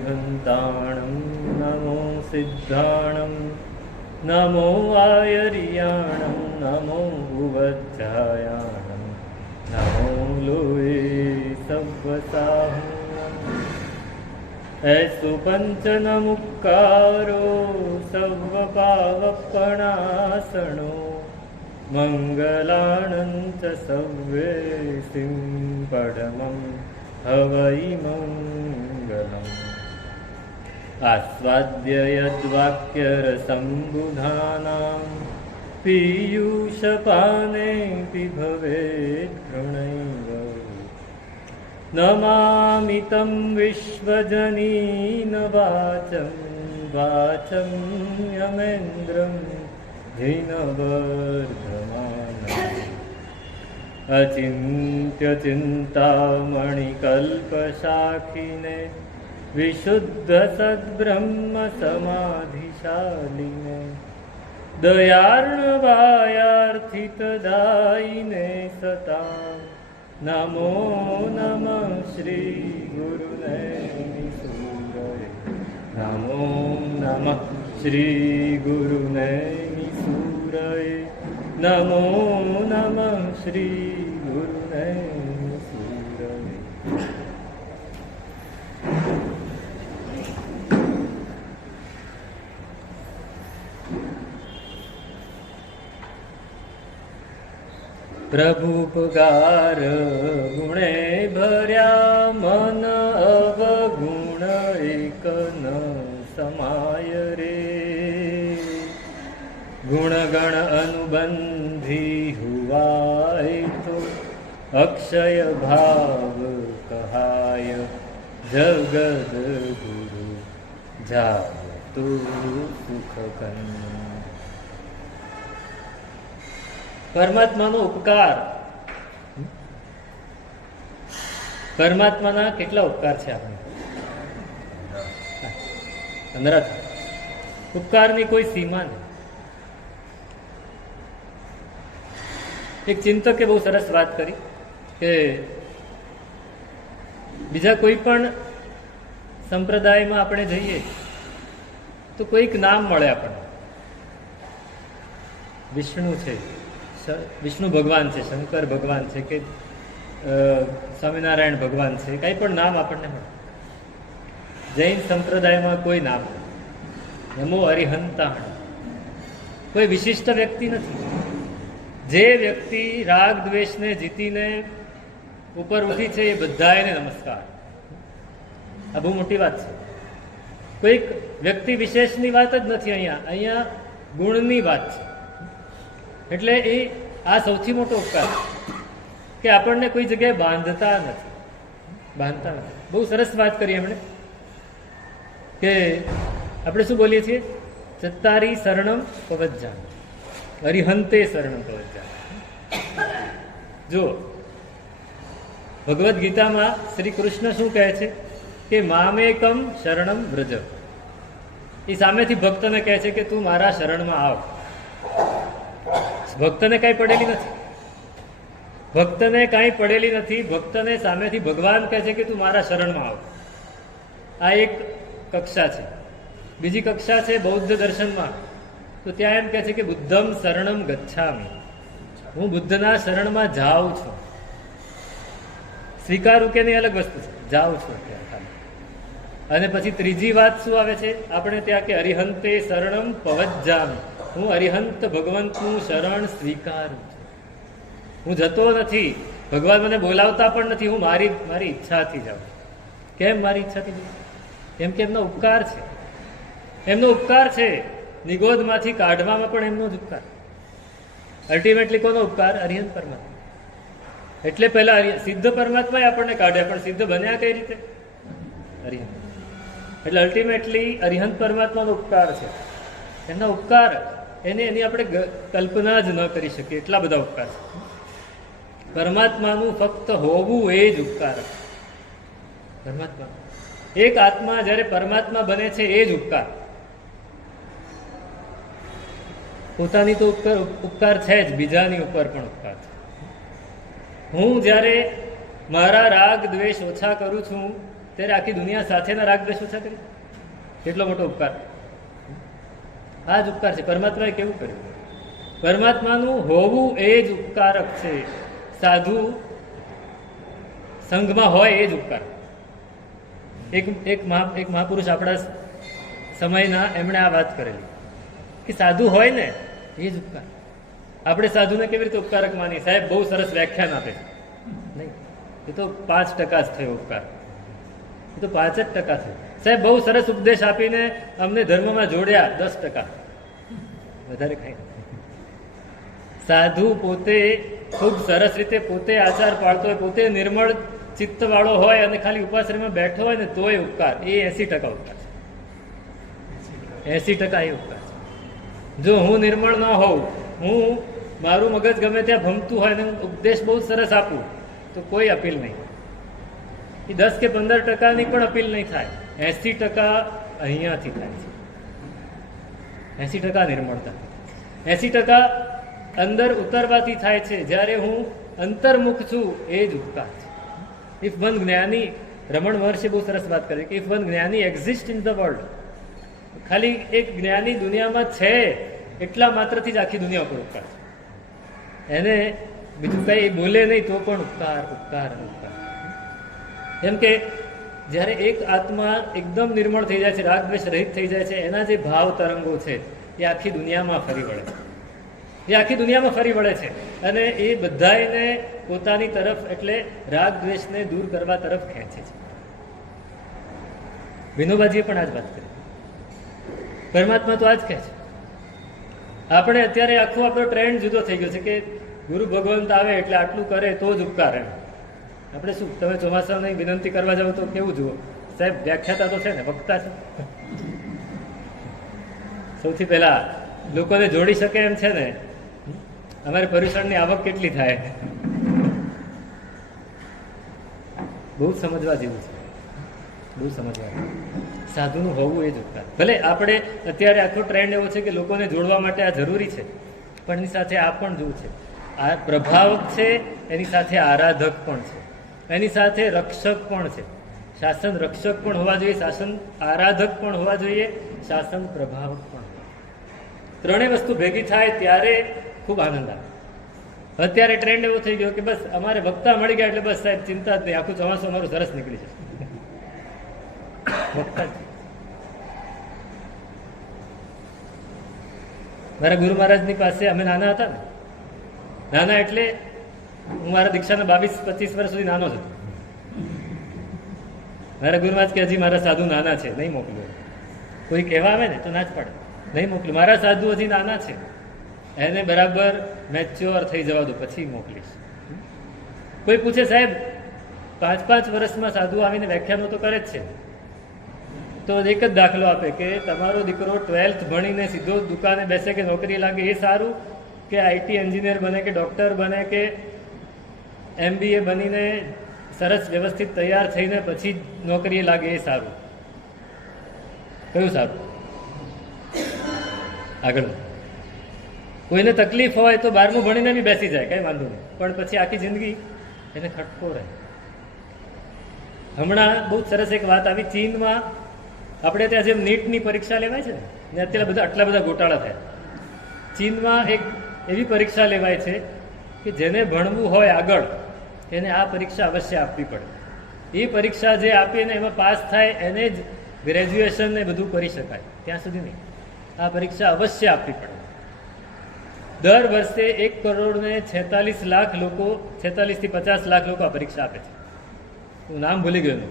अरिहन्ताणं नमो सिद्धाणं नमो आयर्याणं नमो उवज्जायाणं नमो लोये सव्वसाहं ऐसु पंचनमुक्कारो सर्वपावपणासनो मंगलानं च सव्येसिं पडमं हवै मंगलम् आस्वाद्य यद्वाक्यरसम्बुधानां पीयूषपानेऽपि भवेत् घृणैव नमामि तं विश्वजनीन वाचं वाचं यमेन्द्रं धिनवर्धमानम् अचिन्त्यचिन्तामणिकल्पशाखिने विशुद्धसद्ब्रह्मसमाधिशालिने दयार्णवायार्थितदायिने सतां नमो नमः श्री गुरुनैमिसूरये नमो नमः श्री गुरुनैमिसूरये नमो नमः श्री गुरुनैमिसूरये। प्रभुपकार गुणे भर्या मन अवगुण एक न समाय रे गुणगण अनुबंधी हुआय तो अक्षय भाव कहाय जगद गुरु जाय तू सुख कन्या। પરમાત્માનો ઉપકાર, પરમાત્માના કેટલા ઉપકાર છે આપણે? 15 ઉપકારની કોઈ સીમા નહીં. એક ચિંતકે બહુ સરસ વાત કરી કે બીજા કોઈ પણ સંપ્રદાયમાં આપણે જઈએ તો કોઈક નામ મળે આપણને. વિષ્ણુ છે, વિષ્ણુ ભગવાન છે, શંકર ભગવાન છે કે સ્વામિનારાયણ ભગવાન છે, કંઈ પણ નામ આપણને મળે. જૈન સંપ્રદાયમાં કોઈ નામ નમો અરિહંતાણ, કોઈ વિશિષ્ટ વ્યક્તિ નથી. જે વ્યક્તિ રાગ દ્વેષને જીતીને ઉપર ઉઠી છે એ બધાને નમસ્કાર. આ બહુ મોટી વાત છે. કોઈક વ્યક્તિ વિશેષની વાત જ નથી. અહીંયા ગુણની વાત છે. એટલે એ આ સૌથી મોટો ઉપકાર કે આપણને કોઈ જગ્યાએ બાંધતા નથી. બહુ સરસ વાત કરી એમણે કે આપણે શું બોલીએ છીએ? ચત્તારી શરણમ પવજ્જા અરિહંતે શરણમ પવજ્જા. જો ભગવદ્ ગીતામાં શ્રી કૃષ્ણ શું કહે છે કે મામેકમ શરણમ વ્રજ. એ સામેથી ભક્તને કહે છે કે તું મારા શરણમાં આવ. ભક્તને કાંઈ પડેલી નથી. ભક્તને કાંઈ પડેલી નથી. ભક્તને સામેથી ભગવાન કહે છે કે તું મારા શરણમાં આવ. આ એક કક્ષા છે. બીજી કક્ષા છે બૌદ્ધ દર્શનમાં. તો ત્યાં એમ કહે છે કે બુદ્ધમ શરણમ ગચ્છામિ, હું બુદ્ધના શરણમાં જાઉં છું. સ્વીકારું કે નહીં અલગ વસ્તુ છે, જાઉં છું અત્યારે ખાલી. અને પછી ત્રીજી વાત શું આવે છે આપણે ત્યાં કે અરિહંતે શરણમ પવજ્જામિ, હું અરિહંત ભગવંતનું શરણ સ્વીકારું છું. હું જતો નથી, ભગવાન મને બોલાવતા પણ નથી, હું મારી ઈચ્છાથી જાઉં. કેમ મારી ઈચ્છાથી જાઉં? કેમ કે એમનો ઉપકાર છે. એમનો ઉપકાર છે. નિગોદમાંથી કાઢવામાં પણ એમનો જ ઉપકાર. અલ્ટિમેટલી કોનો ઉપકાર? અરિહંત પરમાત્મા. એટલે પહેલા સિદ્ધ પરમાત્માએ આપણને કાઢ્યા, પણ સિદ્ધ બન્યા કઈ રીતે? અરિહંત. એટલે અલ્ટિમેટલી અરિહંત પરમાત્માનો ઉપકાર છે. એમના ઉપકાર એની આપણે કલ્પના જ ન કરી શકીએ, એટલા બધા ઉપકાર છે. પરમાત્માનું ફક્ત હોવું એ જ ઉપકાર છે. પરમાત્મા એક આત્મા જ્યારે પરમાત્મા બને છે એ જ ઉપકાર. પોતાની તો ઉપકાર છે જ, બીજાની ઉપર પણ ઉપકાર છે. હું જ્યારે મારા રાગ દ્વેષ ઓછા કરું છું ત્યારે આખી દુનિયા સાથેના રાગ દ્વેષ ઓછા કરી. કેટલો મોટો ઉપકાર! આ જ ઉપકાર છે. પરમાત્માએ કેવું કર્યું? પરમાત્માનું હોવું એ જ ઉપકારક છે. સાધુ સંઘમાં હોય એ જ ઉપકાર. એક મહાપુરુષ આપણા સમયના એમણે આ વાત કરેલી કે સાધુ હોય ને એ જ ઉપકાર. આપણે સાધુને કેવી રીતે ઉપકારક માની? સાહેબ બહુ સરસ વ્યાખ્યાન આપે છે. નહીં, એ તો 5% જ થયો ઉપકાર. એ તો 5% થયો. સાહેબ બહુ સરસ ઉપદેશ આપીને અમને ધર્મમાં જોડ્યા, 10%. વધારે કઈ નથી. સાધુ પોતે ખૂબ સરસ રીતે પોતે આચાર પાડતો હોય, પોતે નિર્મળ ચિત્ત વાળો હોય અને ખાલી ઉપાશ્રયમાં બેઠો હોય ને તોય ઉપકાર. એ 80% ઉપકાર છે. 80% એ ઉપકાર છે. જો હું નિર્મળ ન હોઉં, હું મારું મગજ ગમે ત્યાં ભમતું હોય ને હું ઉપદેશ બહુ સરસ આપું તો કોઈ અપીલ નહીં. એ 10 કે 15%ની પણ અપીલ નહીં થાય. 80% અહીંયાથી થાય છે. 80% નિર્મળતા, 80% અંદર ઉતરવાથી થાય છે. જ્યારે હું અંતર્મુખ છું એ જ ઉપકાર છે. ઇફ વન જ્ઞાની, રમણ મહર્ષિ બહુ સરસ વાત કરી કે ઇફ વન જ્ઞાની એક્ઝિસ્ટ ઇન ધ વર્લ્ડ, ખાલી એક જ્ઞાની દુનિયામાં છે એટલા માત્રથી જ આખી દુનિયા ઉપર ઉપકાર છે. એને બીજું કઈ બોલે નહીં તો પણ ઉપકાર ઉપકાર ઉપકાર. જેમ કે જ્યારે એક આત્મા એકદમ નિર્મળ થઈ જાય છે, રાગ દ્વેષ રહિત થઈ જાય છે, એના જે ભાવ તરંગો છે એ આખી દુનિયામાં ફરી વળે છે. એ આખી દુનિયામાં ફરી વળે છે અને એ બધાને પોતાની તરફ, એટલે રાગ દ્વેષને દૂર કરવા તરફ ખેંચે છે. વિનોબાજીએ પણ આ જ વાત કરી. પરમાત્મા તો આ જ કહે છે. આપણે અત્યારે આખો આપણો ટ્રેન્ડ જુદો થઈ ગયો છે કે ગુરુ ભગવંત આવે એટલે આટલું કરે તો જ ઉપકાર. એમ આપણે શું, તમે ચોમાસાની વિનંતી કરવા જાવ તો કેવું જુઓ? સાહેબ વ્યાખ્યાતા તો છે ને, વક્તા છે. સૌથી પહેલા લોકોને જોડી શકે એમ છે ને, અમારે પર્યુષણની આવક કેટલી થાય? બહુ સમજવા જેવું છે, બહુ સમજવા. સાધુનું હોવું એ જ ઉપકાર. ભલે આપણે અત્યારે આખો ટ્રેન્ડ એવો છે કે લોકોને જોડવા માટે આ જરૂરી છે, પણ એની સાથે આ પણ જોવું છે. આ પ્રભાવક છે, એની સાથે આરાધક પણ છે, એની સાથે રક્ષક પણ છે. શાસન રક્ષક પણ હોવા જોઈએ, શાસન આરાધક પણ હોવા જોઈએ, શાસન પ્રભાવક પણ. ત્રણેય વસ્તુ ભેગી થાય ત્યારે ખૂબ આનંદ આવે. અત્યારે ટ્રેન્ડ એવો થઈ ગયો કે બસ અમારે વક્તા મળી ગયા એટલે બસ સાહેબ ચિંતા જ નહીં, આખું ચોમાસું અમારું સરસ નીકળી જશે. મારા ગુરુ મહારાજની પાસે અમે નાના હતા ને, નાના એટલે હું મારા દીક્ષાના 22-25 વર્ષ સુધી નાનો જ હતો. મારા ગુરુ મહારાજ કે હજી મારા સાધુ નાના છે, નહીં મોકલ્યો. કોઈ કહેવા આવે ને તો ના જ પડે, નહીં મોકલ્યું. મારા સાધુ હજી નાના છે, એને બરાબર મેચ્યોર થઈ જવા દો પછી મોકલીશ. કોઈ પૂછે સાહેબ 5-5 વર્ષમાં સાધુ આવીને વ્યાખ્યાનો તો કરે જ છે, તો એક જ દાખલો આપે કે તમારો દીકરો 12th ભણીને સીધો દુકાને બેસે કે નોકરી લાગે એ સારું, કે આઈટી એન્જિનિયર બને કે ડૉક્ટર બને કે MBA બનીને સરસ વ્યવસ્થિત તૈયાર થઈને પછી નોકરીએ લાગે એ સારું? કયું સારું? આગળ કોઈને તકલીફ હોય તો 12મું ભણીને બી બેસી જાય, કંઈ વાંધો નહીં, પણ પછી આખી જિંદગી એને ખટકો રહે. હમણાં બહુ સરસ એક વાત આવી. ચીનમાં આપણે ત્યાં જેમ નીટની પરીક્ષા લેવાય છે ને, અત્યારે આટલા બધા ગોટાળા થયા. ચીનમાં એક એવી પરીક્ષા લેવાય છે કે જેને ભણવું હોય આગળ એને આ પરીક્ષા અવશ્ય આપવી પડે. એ પરીક્ષા જે આપીને એમાં પાસ થાય એને જ ગ્રેજ્યુએશન ને બધું કરી શકાય, ત્યાં સુધી નહીં. આ પરીક્ષા અવશ્ય આપવી પડે. દર વર્ષે 1,46 લાખ લોકો, 46 થી 50 લાખ લોકો આ પરીક્ષા આપે છે. હું નામ ભૂલી ગયો.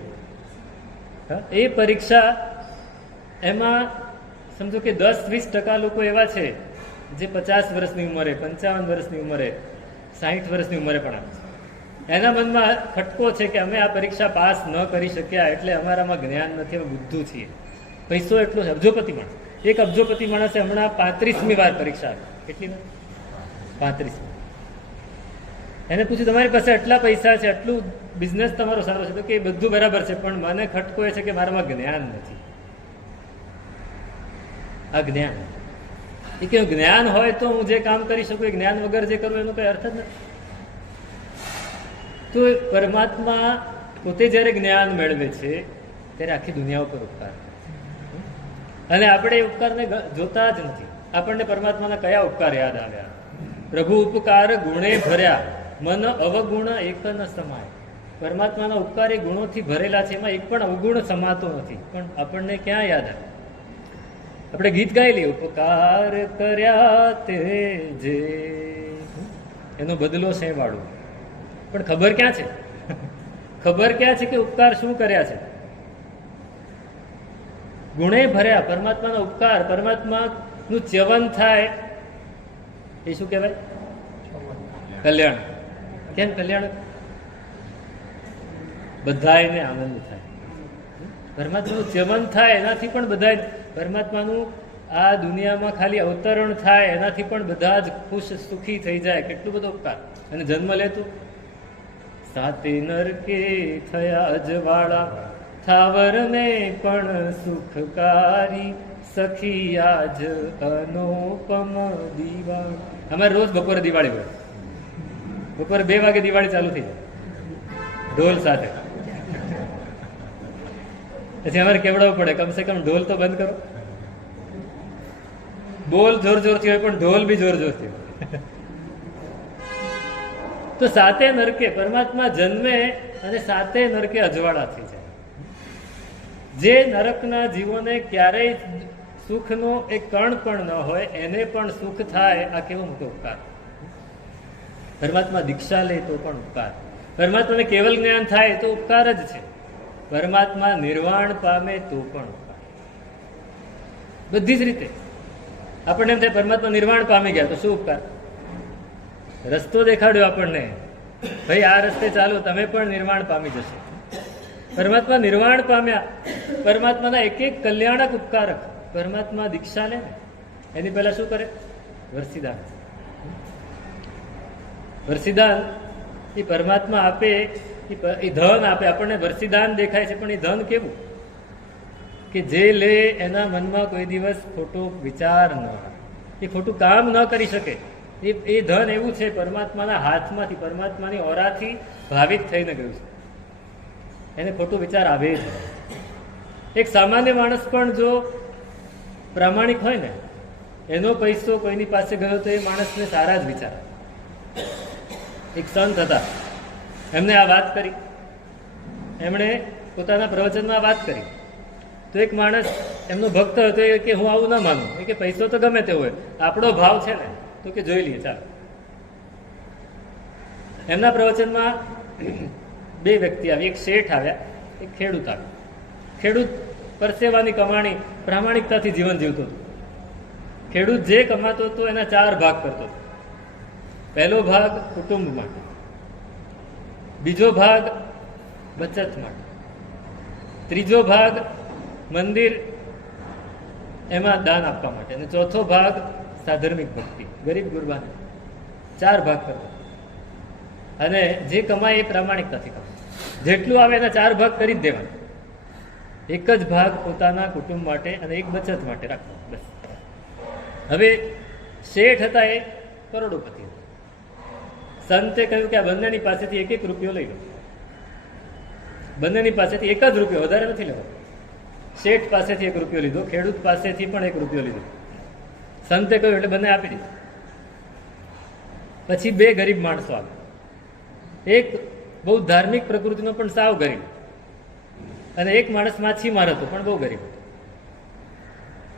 એ પરીક્ષા એમાં સમજો કે 10-20% લોકો એવા છે જે 50 વર્ષની ઉંમરે, 55 વર્ષની ઉંમરે, 60 વર્ષની ઉંમરે પણ આવે છે. એના મનમાં ખટકો છે કે અમે આ પરીક્ષા પાસ ન કરી શક્યા એટલે અમારામાં જ્ઞાન નથી, અમે બુદ્ધુ છીએ. પૈસો એટલો છે, અબજોપતિ માણસ. એક અબજોપતિ માણસે હમણાં 35મી વાર પરીક્ષા આપી. કેટલી વાર? 35. એને પૂછ્યું તમારી પાસે આટલા પૈસા છે, આટલું બિઝનેસ તમારો સારો છે, તો કે બધું બરાબર છે, પણ મને ખટકો એ છે કે મારામાં જ્ઞાન નથી. આ જ્ઞાન એ કે જ્ઞાન હોય તો હું જે કામ કરી શકું, એ જ્ઞાન વગર જે કરું એનો કઈ અર્થ જ નથી. તો પરમાત્મા પોતે જ્યારે જ્ઞાન મેળવે છે ત્યારે આખી દુનિયા ઉપર ઉપકાર કરે છે. અને આપણે એ ઉપકારને જોતા જ નથી. આપણને પરમાત્માના કયા ઉપકાર યાદ આવ્યા? પ્રભુ ઉપકાર ગુણે ભર્યા, મન અવગુણ એક ન સમાય. પરમાત્માના ઉપકાર એ ગુણોથી ભરેલા છે, એમાં એક પણ અવગુણ સમાતો નથી. પણ આપણને ક્યાં યાદ આવે? આપણે ગીત ગાઈ લઈએ, ઉપકાર કર્યા તે જે એનો બદલો છે વાળું. પણ ખબર ક્યાં છે? ખબર ક્યાં છે કે ઉપકાર શું કર્યા છે? ગુણે ભર્યા પરમાત્માનો ઉપકાર, પરમાત્માનું ચ્યવન થાય એ શું કહેવાય? કલ્યાણ. કેમ કલ્યાણ? બધાને આનંદ થાય. પરમાત્માનું ચ્યવન થાય એનાથી પણ બધા, પરમાત્માનું આ દુનિયામાં ખાલી અવતરણ થાય એનાથી પણ બધા જ ખુશ સુખી થઈ જાય. કેટલું બધો ઉપકાર. અને જન્મ લેતું સાતે નરકે થયા અજવાળા, થાવર ને પણ સુખકારી, સખી આજ અનુપમ દિવાળી. અમારે રોજ બપોરે દિવાળી હોય. બપોરે 2 વાગે દિવાળી ચાલુ થઈ જાય ઢોલ સાથે. પછી અમારે કેવડાવવું પડે, કમસે કમ ઢોલ તો બંધ કરો. બોલ જોર જોરથી હોય પણ ઢોલ બી જોર જોરથી હોય. તો સાતે નરકે પરમાત્મા જન્મે અને સાતે નરકે અજવાળા થઈ જાય. જે નરકના જીવોને ક્યારેય સુખનો એક કણ પણ ન હોય એને પણ સુખ થાય. આ કેવો મોટો ઉપકાર. પરમાત્મા દીક્ષા લે તો પણ ઉપકાર. પરમાત્માને કેવલ જ્ઞાન થાય તો ઉપકાર જ છે. પરમાત્મા નિર્વાણ પામે તો પણ ઉપકાર. બધી જ રીતે આપણને એમ થાય પરમાત્મા નિર્વાણ પામી ગયા તો શું ઉપકાર? રસ્તો દેખાડ્યો આપણને, ભાઈ આ રસ્તે ચાલો તમે પણ નિર્વાણ પામી જશો. પરમાત્મા નિર્વાણ પામ્યા. પરમાત્માના એક એક કલ્યાણક ઉપકારક. પરમાત્મા દીક્ષા લે ને એની પહેલા શું કરે? વર્ષિદાન. વર્ષિદાન એ પરમાત્મા આપે, એ ધન આપે. આપણને વર્ષિદાન દેખાય છે પણ એ ધન કેવું? કે જે લે એના મનમાં કોઈ દિવસ ખોટો વિચાર ન આવે, એ ખોટું કામ ન કરી શકે. એ ધન એવું છે પરમાત્માના હાથમાંથી, પરમાત્માની ઓરાથી ભાવિત થઈને ગયું છે. એને ખોટો વિચાર આવે જ. એક સામાન્ય માણસ પણ જો પ્રામાણિક હોય ને, એનો પૈસો કોઈની પાસે ગયો તો એ માણસને સારા જ વિચાર. એક સંત હતા, એમને આ વાત કરી, એમણે પોતાના પ્રવચનમાં વાત કરી. તો એક માણસ એમનો ભક્ત હતો, એ કે હું આવું ના માનું, કે પૈસો તો ગમે તે હોય, આપણો ભાવ છે ને, તો કે જોઈ લઈએ ચાલો. એમના પ્રવચનમાં 2 વ્યક્તિ આવી, એક શેઠ આવ્યા, એક ખેડૂત આવ્યા. ખેડૂત પરસેવાની કમાણી પ્રામાણિકતાથી જીવન જીવતો હતો. ખેડૂત જે કમાતો હતો એના 4 ભાગ કરતો હતો. પહેલો ભાગ કુટુંબ માટે, બીજો ભાગ બચત માટે, ત્રીજો ભાગ મંદિર એમાં દાન આપવા માટે, અને ચોથો ભાગ સાધર્મિક ભક્તિ, ગરીબ ગુરબાને. 4 ભાગ કરતો. અને જે કમાય એ પ્રામાણિકતાથી કમાય. જેટલું આવે એના 4 ભાગ કરી જ દેવાના. એક જ ભાગ પોતાના કુટુંબ માટે અને એક બચત માટે રાખવો, બસ. હવે શેઠ હતા એ કરોડોપતિ હતા. સંતે કહ્યું કે આ બંનેની પાસેથી 1-1 રૂપિયો લઈ લો. બંનેની પાસેથી 1 જ રૂપિયો, વધારે નથી લેવો. શેઠ પાસેથી 1 રૂપિયો લીધો, ખેડૂત પાસેથી પણ 1 રૂપિયો લીધો. સંતે કહ્યું એટલે બંને આપી દીધું. પછી 2 ગરીબ માણસો આવ્યા. એક બહુ ધાર્મિક પ્રકૃતિનો પણ સાવ ગરીબ, અને એક માણસ માછીમાર હતો પણ બહુ ગરીબ હતો.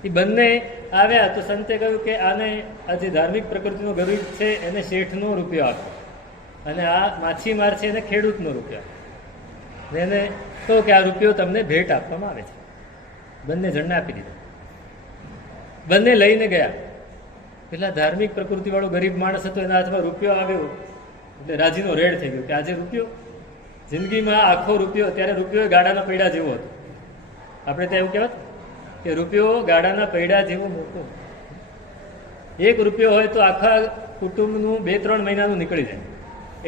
એ બંને આવ્યા તો સંતે કહ્યું કે આને આ જે ધાર્મિક પ્રકૃતિનો ગરીબ છે એને શેઠનો રૂપિયો આપો, અને આ માછીમાર છે એને ખેડૂતનો રૂપિયો આપો. એને કહો કે આ રૂપિયો તમને ભેટ આપવામાં આવે છે. બંને જણને આપી દીધો. બંને લઈને ગયા. પેલા ધાર્મિક પ્રકૃતિવાળો ગરીબ માણસ હતો, એના હાથમાં રૂપિયો આવ્યો એટલે રાજીનો રેડ થઈ ગયો કે આજે રૂપિયો. જિંદગીમાં આખો રૂપિયો, ત્યારે રૂપિયો ગાડાના પૈડા જેવો હતો. આપણે ત્યાં એવું કહેવાય કે રૂપિયો ગાડાના પૈડા જેવો મોટો. 1 રૂપિયો હોય તો આખા કુટુંબનું 2-3 મહિનાનું નીકળી જાય,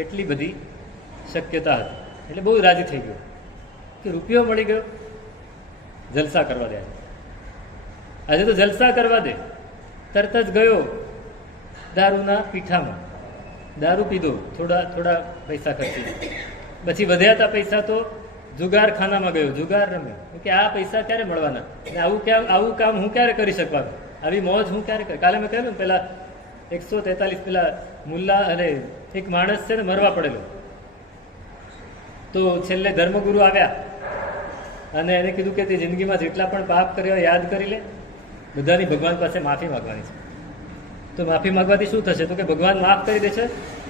એટલી બધી શક્યતા હતી. એટલે બહુ રાજી થઈ ગયો કે રૂપિયો મળી ગયો, જલસા કરવા દે. આજે તો જલસા કરવા દે. તરત જ ગયો દારૂના પીઠામાં, દારૂ પીધો, થોડા પૈસા ખર્ચી. પછી વધ્યા હતા પૈસા તો જુગારખાનામાં ગયો, જુગાર રમ્યો કે આ પૈસા ક્યારે મળવાના, અને આવું કામ હું ક્યારે કરી શકવાનું, આવી મોજ હું ક્યારે કરી. કાલે મેં કહ્યું ને પેલા 143 પેલા મુલ્લા અને એક માણસ છે ને મરવા પડેલો, તો છેલ્લે ધર્મગુરુ આવ્યા અને એને કીધું કે તે જિંદગીમાં જેટલા પણ પાપ કર્યા યાદ કરી લે, બધાની ભગવાન પાસે માફી માંગવાની છે. તો માફી માંગવાથી શું થશે, તો કે ભગવાન માફ કરી દેશે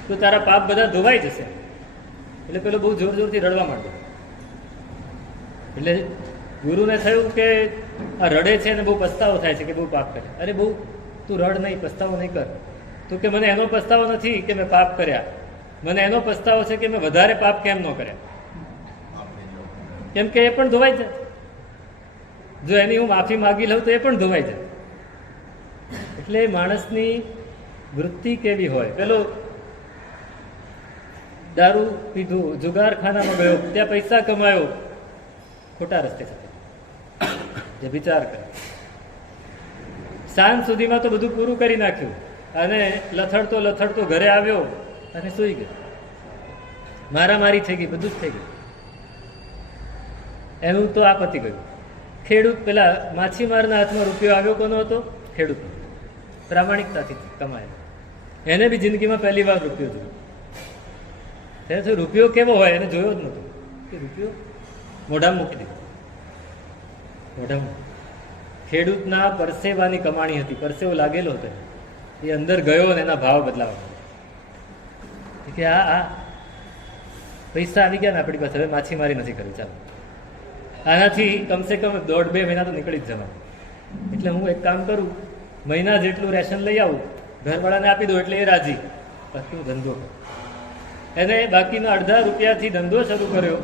તો તારા પાપ બધા ધોવાઈ જશે. એટલે પેલો બહુ જોર જોરથી રડવા માંડ્યો. એટલે ગુરુને થયું કે આ રડે છે ને બહુ પસ્તાવો થાય છે કે બહુ પાપ કરે. અરે બહુ તું રડ નહીં, પસ્તાવો નહીં કર. તો કે મને એનો પસ્તાવો નથી કે મેં પાપ કર્યા, મને એનો પસ્તાવો છે કે મેં વધારે પાપ કેમ ન કર્યા, કેમ કે એ પણ ધોવાઈ જાય. જો એની હું માફી માગી લઉં તો એ પણ ધોવાઈ જાય. એટલે માણસની વૃત્તિ કેવી હોય. પેલો દારૂ પીધું, જુગારખાનામાં ગયો, ત્યાં પૈસા કમાયો, ખોટા રસ્તે જતો, જે વિચાર કરે. સાંજ સુધીમાં તો બધું પૂરું કરી નાખ્યું અને લથડતો લથડતો ઘરે આવ્યો અને સૂઈ ગયો. મારામારી થઈ ગઈ, બધું જ થઈ ગયું. એનું તો આ પતી ગયું. ખેડૂત, પેલા માછીમારના હાથમાં રૂપિયો આવ્યો, કોનો હતો? ખેડૂત. પ્રામાણિકતાથી કમાયો. એને બી જિંદગીમાં પહેલી વાર રૂપિયો જોયો. ત્યારે રૂપિયો કેવો હોય એને જોયો જ નહોતો કે રૂપિયો મોઢામાં મૂકી દીધો. મોઢામાં ખેડૂતના પરસેવાની કમાણી હતી, પરસેવો લાગેલો હતો, એ અંદર ગયો અને એના ભાવ બદલાવા કે આ પૈસા આવી ગયા ને આપણી પાસે, હવે માછીમારી નથી કરવી, ચાલો આનાથી કમસે કમ 1.5-2 મહિના તો નીકળી જ જવા. એટલે હું એક કામ કરું, મહિના જેટલું રેશન લઈ આવું, ઘરવાળાને આપી દઉં એટલે એ રાજી, બાકી હું ધંધો કરું. એને બાકીના અડધા રૂપિયાથી ધંધો શરૂ કર્યો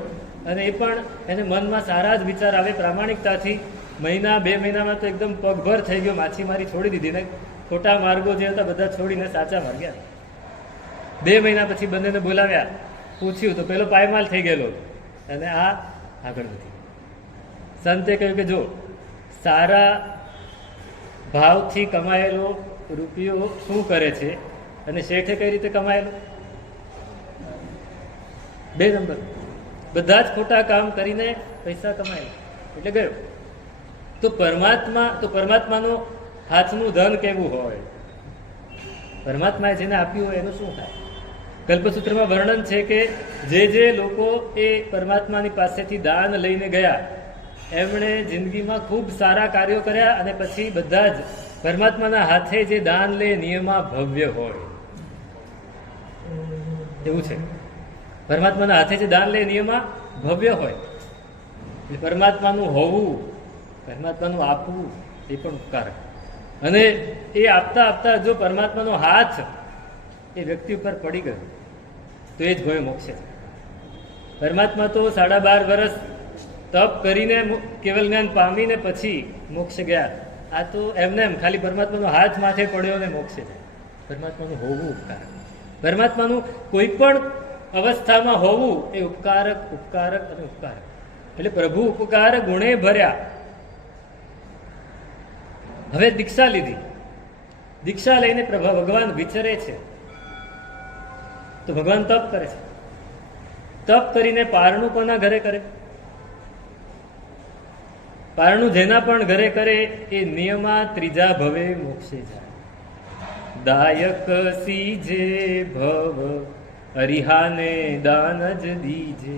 અને એ પણ એને મનમાં સારા જ વિચાર આવે, પ્રામાણિકતાથી. 1-2 મહિનામાં તો એકદમ પગભર થઈ ગયો, માછીમારી છોડી દીધી ને ખોટા માર્ગો જે હતા બધા છોડીને સાચા માર્ગ ગયા. 2 મહિના પછી બંનેને બોલાવ્યા, પૂછ્યું તો પેલો પાયમાલ થઈ ગયેલો અને આ આગળ વધી. સંતે કહ્યું કે જો સારા ભાવથી કમાયેલો રૂપિયો શું કરે છે અને શેઠે કઈ રીતે કમાયેલો? 2 નંબર. બધા જ ખોટા કામ કરીને પૈસા કમાયેલા એટલે ગયો. તો પરમાત્માનો હાથનું ધન કેવું હોય, પરમાત્માએ જેને આપ્યું હોય એનું શું થાય? કલ્પસૂત્રમાં વર્ણન છે કે જે લોકો એ પરમાત્માની પાસેથી દાન લઈને ગયા એમણે જિંદગીમાં ખૂબ સારા કાર્યો કર્યા અને પછી બધા જ પરમાત્માના હાથે જે દાન લે નિયમા ભવ્ય હોય એવું છે. પરમાત્માના હાથે જે દાન લે નિયમા ભવ્ય હોય. એટલે પરમાત્માનું હોવું, પરમાત્માનું આપવું એ પણ ઉપકારક. અને એ આપતા આપતા જો પરમાત્માનો હાથ એ વ્યક્તિ ઉપર પડી ગયો તો એ જ ગયો મોક્ષે. પરમાત્મા તો 12.5 વર્ષ તપ કરીને કેવલ જ્ઞાન પામીને પછી મોક્ષે ગયા. આ તો એમને એમ ખાલી પરમાત્માનો હાથ માથે પડ્યો ને મોક્ષે જાય. પરમાત્માનું હોવું ઉપકારક. પરમાત્માનું કોઈ પણ અવસ્થામાં હોવું એ ઉપકારક, ઉપકારક અને ઉપકારક. એટલે પ્રભુ ઉપકાર ગુણે ભર્યા. હવે દીક્ષા લીધી, દીક્ષા લઈને ભગવાન વિચરે છે તો ભગવાન તપ કરે છે. તપ કરીને પારણું કોના ઘરે કરે? પારણું જેના પણ ઘરે કરે એ નિયમા 3જા ભવે મોક્ષે જાય. દાયક સીજે ભવ અરિહાને દાન જ દીજે.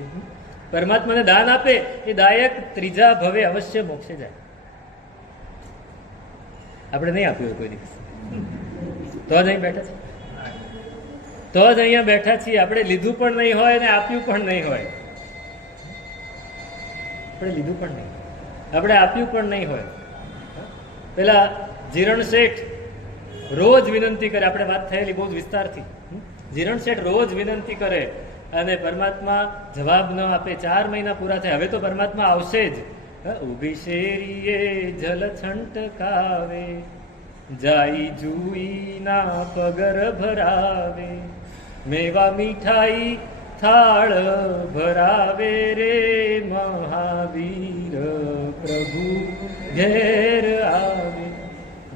પરમાત્માને દાન આપે એ દાયક 3જા ભવે અવશ્ય મોક્ષે જાય. આપણે નહીં આપ્યું હોય કોઈ દિવસ તો જ અહીં બેઠા છે, તો જ અહીંયા બેઠા છીએ. આપણે લીધું પણ નહીં હોય અને આપ્યું પણ નહીં હોય. આપણે લીધું પણ નહીં, આપણે આપ્યું પણ નહીં હોય. પેલા જીરણ શેઠ રોજ વિનંતી કરે, આપણે વાત થયેલી બહુ જ વિસ્તારથી. જીરણ શેઠ રોજ વિનંતી કરે અને પરમાત્મા જવાબ ન આપે. 4 મહિના પૂરા થાય, હવે તો પરમાત્મા આવશે જ. ઉભી શેરીએ જલ છંટકાવે, જાઈ જુઈ ના પગર ભરાવે, મેવા મીઠાઈ થાળ ભરાવે રે મહાવીર પ્રભુ ઘેર આવે.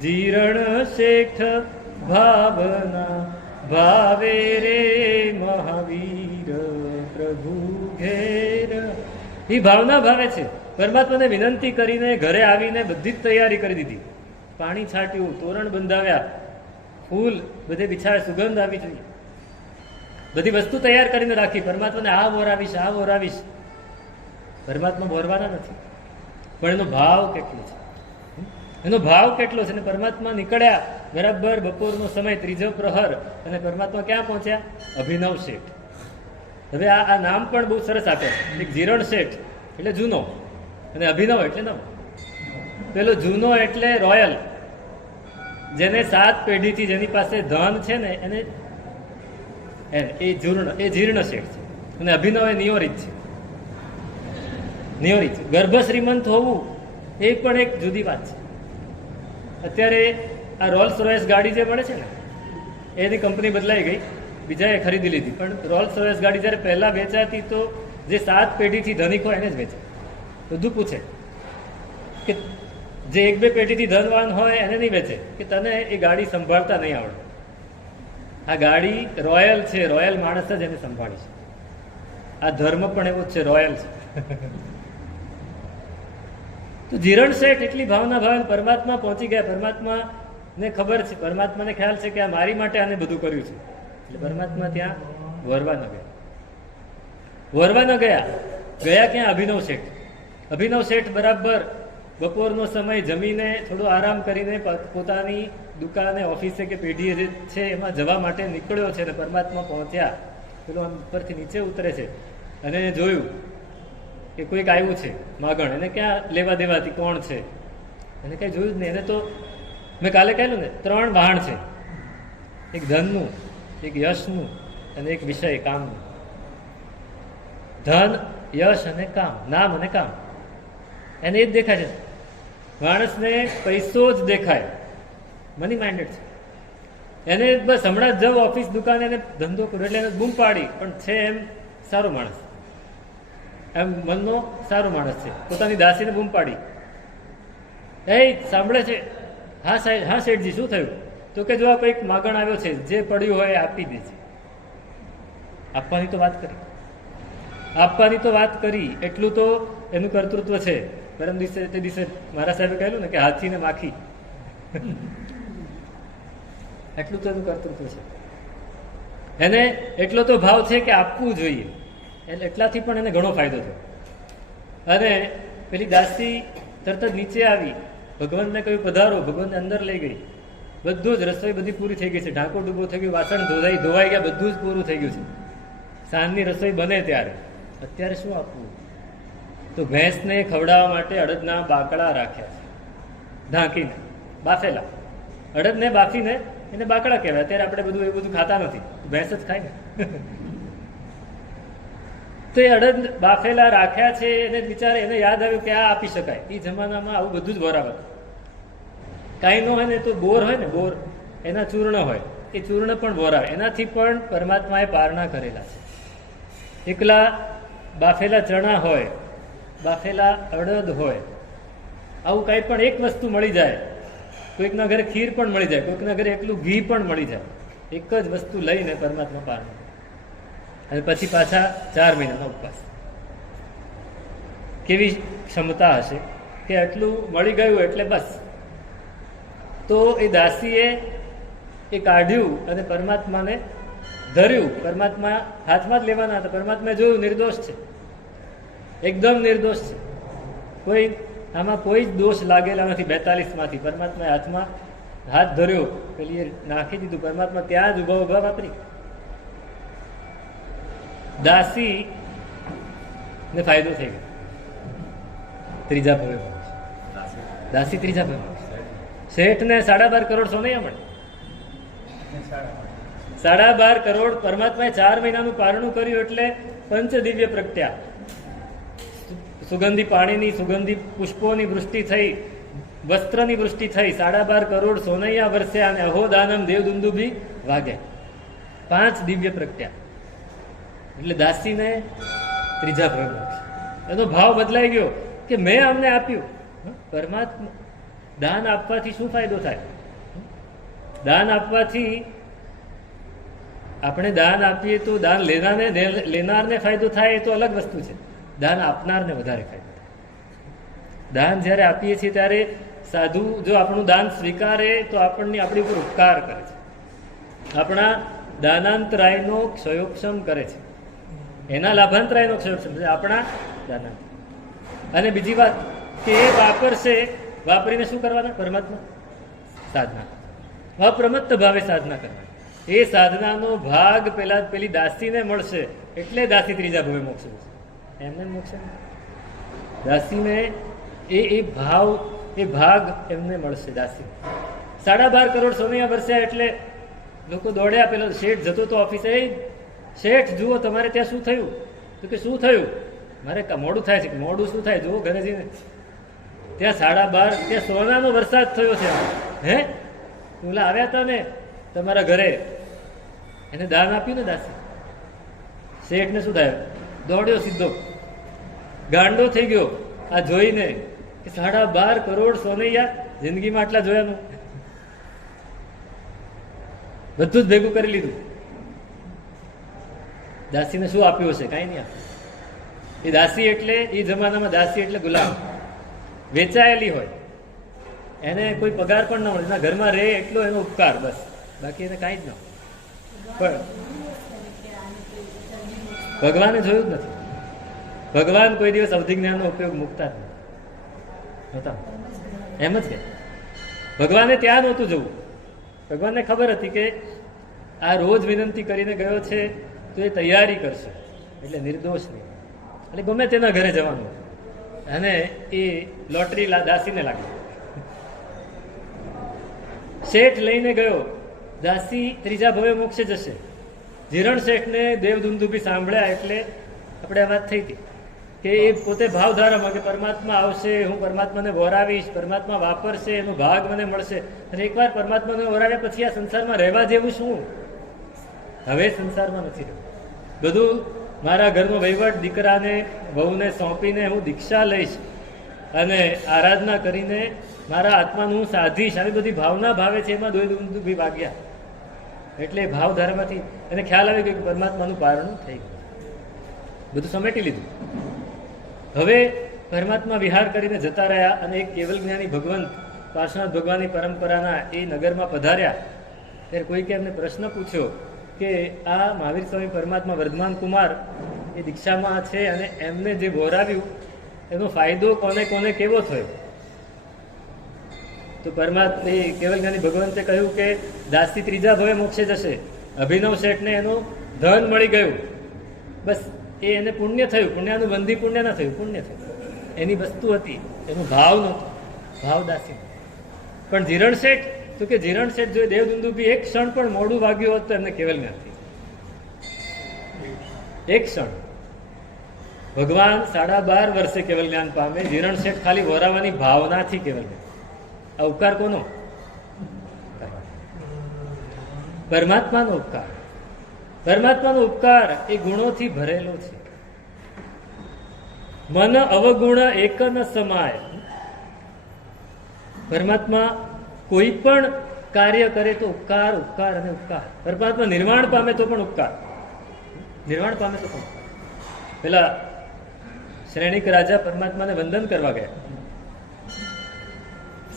જીરણ શેઠ ભાવના ભાવે રે મહાવીર પ્રભુ ઘેર. એ ભાવના ભાવે છે. પરમાત્માને વિનંતી કરીને ઘરે આવીને બધી જ તૈયારી કરી દીધી, પાણી છાંટ્યું, તોરણ બંધાવ્યા, ફૂલ બધે બિછાયા, સુગંધ આવી જોઈએ, બધી વસ્તુ તૈયાર કરીને રાખી. પરમાત્માને આ વોરાવીશ, આ વોરાવીશ. પરમાત્મા વોરવાના નથી, પણ એનો ભાવ કેટલો છે, એનો ભાવ કેટલો છે. અને પરમાત્મા નીકળ્યા બરાબર બપોરનો સમય, ત્રીજો પ્રહર, અને પરમાત્મા ક્યાં પહોંચ્યા? અભિનવ શેઠ. હવે આ નામ પણ બહુ સરસ આપે. એક જીરણ શેઠ એટલે જૂનો, અને અભિનવ એટલે નવ. પેલો જૂનો એટલે રોયલ, જેને 7 પેઢીથી જેની પાસે ધન છે ને એને એ જીર્ણ શેઠ છે. અને અભિનવ એ નિયોરિત છે. નિયોરિત ગર્ભ શ્રીમંત હોવું એ પણ એક જુદી વાત છે. અત્યારે આ રોલ્સ રોયસ ગાડી જે મળે છે ને, એની કંપની બદલાઈ ગઈ, બીજાએ ખરીદી લીધી. પણ રોલ્સ રોયસ ગાડી જ્યારે પહેલા વેચાતી તો જે 7 પેઢીથી ધનિક હોય એને જ વેચે. બધું પૂછે કે જે 1-2 પેઢીથી ધનવાન હોય એને નહીં વેચે કે તને એ ગાડી સંભાળતા નહીં આવડે. આ ગાડી રોયલ છે, રોયલ માણસ જ એને સંભાળી છે. આ ધર્મ પણ એવો જ છે, રોયલ છે. તો જીરણ શેઠ એટલી ભાવના ભાવે પરમાત્મા પહોંચી ગયા. પરમાત્માને ખબર છે, પરમાત્માને ખ્યાલ છે કે આ મારી માટે આને બધું કર્યું છે. એટલે પરમાત્મા ત્યાં વરવા ન ગયા. વરવા ન ગયા. ગયા ક્યાં? અભિનવ શેઠ. અભિનવ શેઠ બરાબર બપોરનો સમય જમીને થોડો આરામ કરીને પોતાની દુકાને, ઓફિસે કે પેઢીએ જે છે એમાં જવા માટે નીકળ્યો છે. અને પરમાત્મા પહોંચ્યા. પેલો આમ ઉપરથી નીચે ઉતરે છે અને જોયું કે કોઈક આવ્યું છે માગણ. એને ક્યાં લેવા દેવાથી, કોણ છે એને કઈ જોયું જ નહીં. એને તો મેં કાલે કહેલું ને, 3 વાહણ છે, એક ધનનું, એક યશનું અને એક વિષય કામનું. ધન, યશ અને કામ, નામ અને કામ, એને એ જ દેખાય છે. માણસને પૈસો જ દેખાય, મની માઇન્ડેડ છે. એને બસ હમણાં જ જાઉં ઓફિસ, દુકાને, એને ધંધો કર્યો એટલે એને બૂમ પાડી, પણ છે એમ સારો માણસ, એમ મનનો સારો માણસ છે. પોતાની દાસીને બૂમ પાડી, એ સાંભળે છે, હા સાહેબ, હા શેઠજી શું થયું? તો કે જો આ કંઈક માગણ આવ્યો છે, જે પડ્યું હોય આપી દે છે. આપવાની તો વાત કરી, આપવાની તો વાત કરી, એટલું તો એનું કર્તૃત્વ છે. પરમ દિવસે તે દિવસે મારા સાહેબે કહેલું ને કે હાથીને માખી, એટલું તો એનું કર્તૃત્વ છે. એને એટલો તો ભાવ છે કે આપવું જોઈએ, એટલાથી પણ એને ઘણો ફાયદો થયો. અને પેલી દાસી તરત જ નીચે આવી, ભગવાનને કહ્યું પધારો, ભગવાનને અંદર લઈ ગઈ. બધું જ રસોઈ બધી પૂરી થઈ ગઈ છે, ઢાંકો ડૂબો થઈ ગયું, વાસણ ધોવાઈ ગયા, બધું જ પૂરું થઈ ગયું છે. સાંજની રસોઈ બને ત્યારે અત્યારે શું આપવું? તો ભેંસને ખવડાવવા માટે અડદના બાકડા રાખ્યા છે, ઢાંકીને, બાફેલા. અડદને બાફીને એને બાકડા કહેવાય. અત્યારે આપણે બધું એ બધું ખાતા નથી, ભેંસ જ ખાય ને. તો એ અડદ બાફેલા રાખ્યા છે. એને વિચારે, એને યાદ આવ્યું કે આ આપી શકાય. એ જમાનામાં આવું બધું જ વરાવત. કાંઈ ન હોય ને તો બોર હોય ને, બોર, એના ચૂર્ણ હોય, એ ચૂર્ણ પણ વરાવે. એનાથી પણ પરમાત્માએ પારણા કરેલા છે. એકલા બાફેલા ચણા હોય, બાફેલા અડદ હોય, આવું કાંઈ પણ એક વસ્તુ મળી જાય. કોઈકના ઘરે ખીર પણ મળી જાય, કોઈકના ઘરે એકલું ઘી પણ મળી જાય. એક જ વસ્તુ લઈને પરમાત્મા પારણા, અને પછી પાછા 4 મહિનાનો ઉપવાસ. કેવી ક્ષમતા હશે કે આટલું મળી ગયું એટલે બસ. તો એ દાસીએ એ કાઢ્યું અને પરમાત્માને ધર્યું. પરમાત્મા હાથમાં જ લેવાના હતા. પરમાત્માએ જોયું નિર્દોષ છે, એકદમ નિર્દોષ છે, કોઈ આમાં કોઈ જ દોષ લાગેલા નથી. 42માંથી પરમાત્માએ હાથમાં હાથ ધર્યો, પેલી નાખી દીધું. પરમાત્મા ત્યાં જ ઉભા વાપરી. દાસી ને ફાયદો થઈ ગયો. ત્રીજા ભાવે દાસી, ત્રીજા ભાવે શેઠને 12.5 કરોડ સોનૈયા મળે. 12.5 કરોડ. પરમાત્માએ 4 મહિનાનું પારણું કર્યું એટલે પંચ દિવ્ય પ્રગટ્યા. સુગંધી પાણીની, સુગંધી પુષ્પોની વૃષ્ટિ થઈ, વસ્ત્રની વૃષ્ટિ થઈ, 12.5 કરોડ સોનૈયા વરસ્યા અને અહોદાનમ દેવદુંદુભી વાગે. 5 દિવ્ય પ્રગટ્યા. એટલે દાસીને ત્રીજા ભાવ લાગશે. એનો ભાવ બદલાઈ ગયો કે મેં અમને આપ્યું. પરમાત્મા દાન આપવાથી શું ફાયદો થાય? દાન આપવાથી આપણે દાન આપીએ તો દાન લેનારને ફાયદો થાય, એ તો અલગ વસ્તુ છે. દાન આપનારને વધારે ફાયદો થાય. દાન જ્યારે આપીએ છીએ ત્યારે સાધુ જો આપણું દાન સ્વીકારે તો આપણને આપણી ઉપર ઉપકાર કરે છે, આપણા દાનાંતરાયનો ક્ષયોક્ષમ કરે છે, એના લાભાંતરાયનો ક્ષયોક્ષમ છે આપણા દાનાંત. અને બીજી વાત કે એ વાપરશે, વાપરીને શું કરવાના? પરમાત્મા સાધના, અપ્રમત્ત ભાવે સાધના કરવાની. એ સાધનાનો ભાગ પેલી દાસીને મળશે, એટલે દાસી ત્રીજા ભવે મોક્ષ જશે. એમને મોક્ષ દાસીને એ ભાગ એમને મળશે. દાસી 12.5 કરોડ સોનૈયા વરસ્યા એટલે લોકો દોડ્યા. પેલો શેઠ જતો તો ઓફિસે, શેઠ જુઓ તમારે ત્યાં શું થયું? તો કે શું થયું? મારે મોડું થાય છે. મોડું શું થાય? જુઓ ઘરે જઈને, ત્યાં 12.5 ત્યાં સોનાનો વરસાદ થયો છે. હે ઓલા આવ્યા હતા ને તમારા ઘરે, એને દાન આપ્યું ને દાસી. શેઠને શું થાય? દોડ્યો સીધો, ગાંડો થઈ ગયો આ જોઈને કે 12.5 કરોડ સોનૈયા, જિંદગીમાં આટલા જોયાનું. બધું જ ભેગું કરી લીધું. દાસીને શું આપ્યું હશે? કાંઈ નહીં આપ્યું. એ દાસી એટલે, એ જમાનામાં દાસી એટલે ગુલામ, વેચાયેલી હોય, એને કોઈ પગાર પણ ના મળે, એના ઘરમાં રહે એટલો એનો ઉપકાર, બસ. બાકી એને કાંઈ જ ના. પણ ભગવાને જોયું જ નથી. ભગવાન કોઈ દિવસ અવધિ જ્ઞાનનો ઉપયોગ મૂકતા જ નહોતા. એમ જ કે ભગવાને ત્યાં નહોતું જવું. ભગવાનને ખબર હતી કે આ રોજ વિનંતી કરીને ગયો છે તો એ તૈયારી કરશે, એટલે નિર્દોષ નહીં, એટલે ગમે તેના ઘરે જવાનું. અને એ લોટરી દાસીને લાગી. શેઠ લઈને ગયો, દાસી ત્રીજા ભવે મોક્ષે જશે. જીરણ શેઠને દેવદુંદુભી સાંભળ્યા એટલે આપણે આ વાત થઈ હતી કે એ પોતે ભાવધારામાં કે પરમાત્મા આવશે, હું પરમાત્માને વોરાવીશ, પરમાત્મા વાપરશે, એનો ભાગ મને મળશે. અને એકવાર પરમાત્માને વોરાવ્યા પછી આ સંસારમાં રહેવા જેવું શું? હવે સંસારમાં નથી રહેવું. બધું મારા ઘરનો વહીવટ દીકરાને વહુને સોંપીને હું દીક્ષા લઈશ અને આરાધના કરીને મારા આત્માનું હું સાધીશ, આવી બધી ભાવના ભાવે છે. એમાં દ્વૈત વાગ્યા એટલે ભાવધારામાંથી એને ખ્યાલ આવી ગયો કે પરમાત્માનું પારણું થઈ ગયું, બધું સમેટી લીધું. હવે પરમાત્મા વિહાર કરીને જતા રહ્યા અને એક કેવલ જ્ઞાની ભગવંત પાર્શ્વનાથ ભગવાનની પરંપરાના એ નગરમાં પધાર્યા. ત્યારે કોઈકે એમને પ્રશ્ન પૂછ્યો કે આ મહાવીર સ્વામી પરમાત્મા વર્ધમાન કુમાર એ દીક્ષામાં છે અને એમને જે વોરાવ્યું એનો ફાયદો કોને કોને કેવો થયો? તો પરમાત્મા એ કેવલ જ્ઞાની ભગવંતે કહ્યું કે દાસી ત્રીજા ભવે મોક્ષે જશે. અભિનવ શેઠને એનું ધન મળી ગયું, બસ એ એને પુણ્ય થયું. પુણ્યનું બંધી પુણ્ય ના થયું, પુણ્ય થયું. એની વસ્તુ હતી, એનો ભાવ નહોતો, ભાવ દાસી. પણ જીરણ શેઠ, તો કે જીરણ શેઠ જો દેવદુંદુભી એક ક્ષણ પણ મોડું વાગ્યું હોત તો એમને કેવલ જ્ઞાન થઈ. એક ક્ષણ. ભગવાન 12.5 વર્ષે કેવલ જ્ઞાન પામે. જીરણ શેઠ ખાલી વોરાવાની ભાવનાથી કેવલ જ્ઞાન. આ ઉપકાર કોનો? પરમાત્માનો ઉપકાર. પરમાત્માનો ઉપકાર એ ગુણોથી ભરેલો છે. મન અવગુણ એક ન સમાય. પરમાત્મા કોઈ પણ કાર્ય કરે તો ઉપકાર, ઉપકાર અને ઉપકાર. પરમાત્મા નિર્વાણ પામે તો પણ ઉપકાર, નિર્વાણ પામે તો પણ. પેલા શ્રેણિક રાજા પરમાત્માને વંદન કરવા ગયા.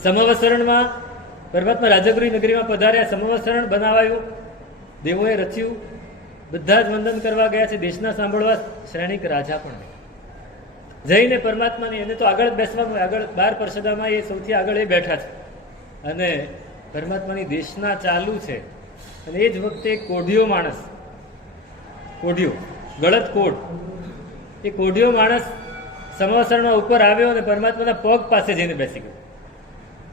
સમવસરણમાં પરમાત્મા રાજગૃહ નગરીમાં પધાર્યા. સમવસરણ બનાવાયું, દેવોએ રચ્યું, બધા જ વંદન કરવા ગયા છે. દેશના સાંભળવા શ્રેણિક રાજા પણ જઈને પરમાત્માની, એને તો આગળ બેસવાનું, આગળ 12 પરસદામાં એ સૌથી આગળ એ બેઠા છે અને પરમાત્માની દેશના ચાલુ છે. અને એ જ વખતે કોઢિયો માણસ, કોઢિયો ગળત કોઢ, એ કોઢિયો માણસ સમવસરણમાં ઉપર આવ્યો અને પરમાત્માના પગ પાસે જઈને બેસી ગયો.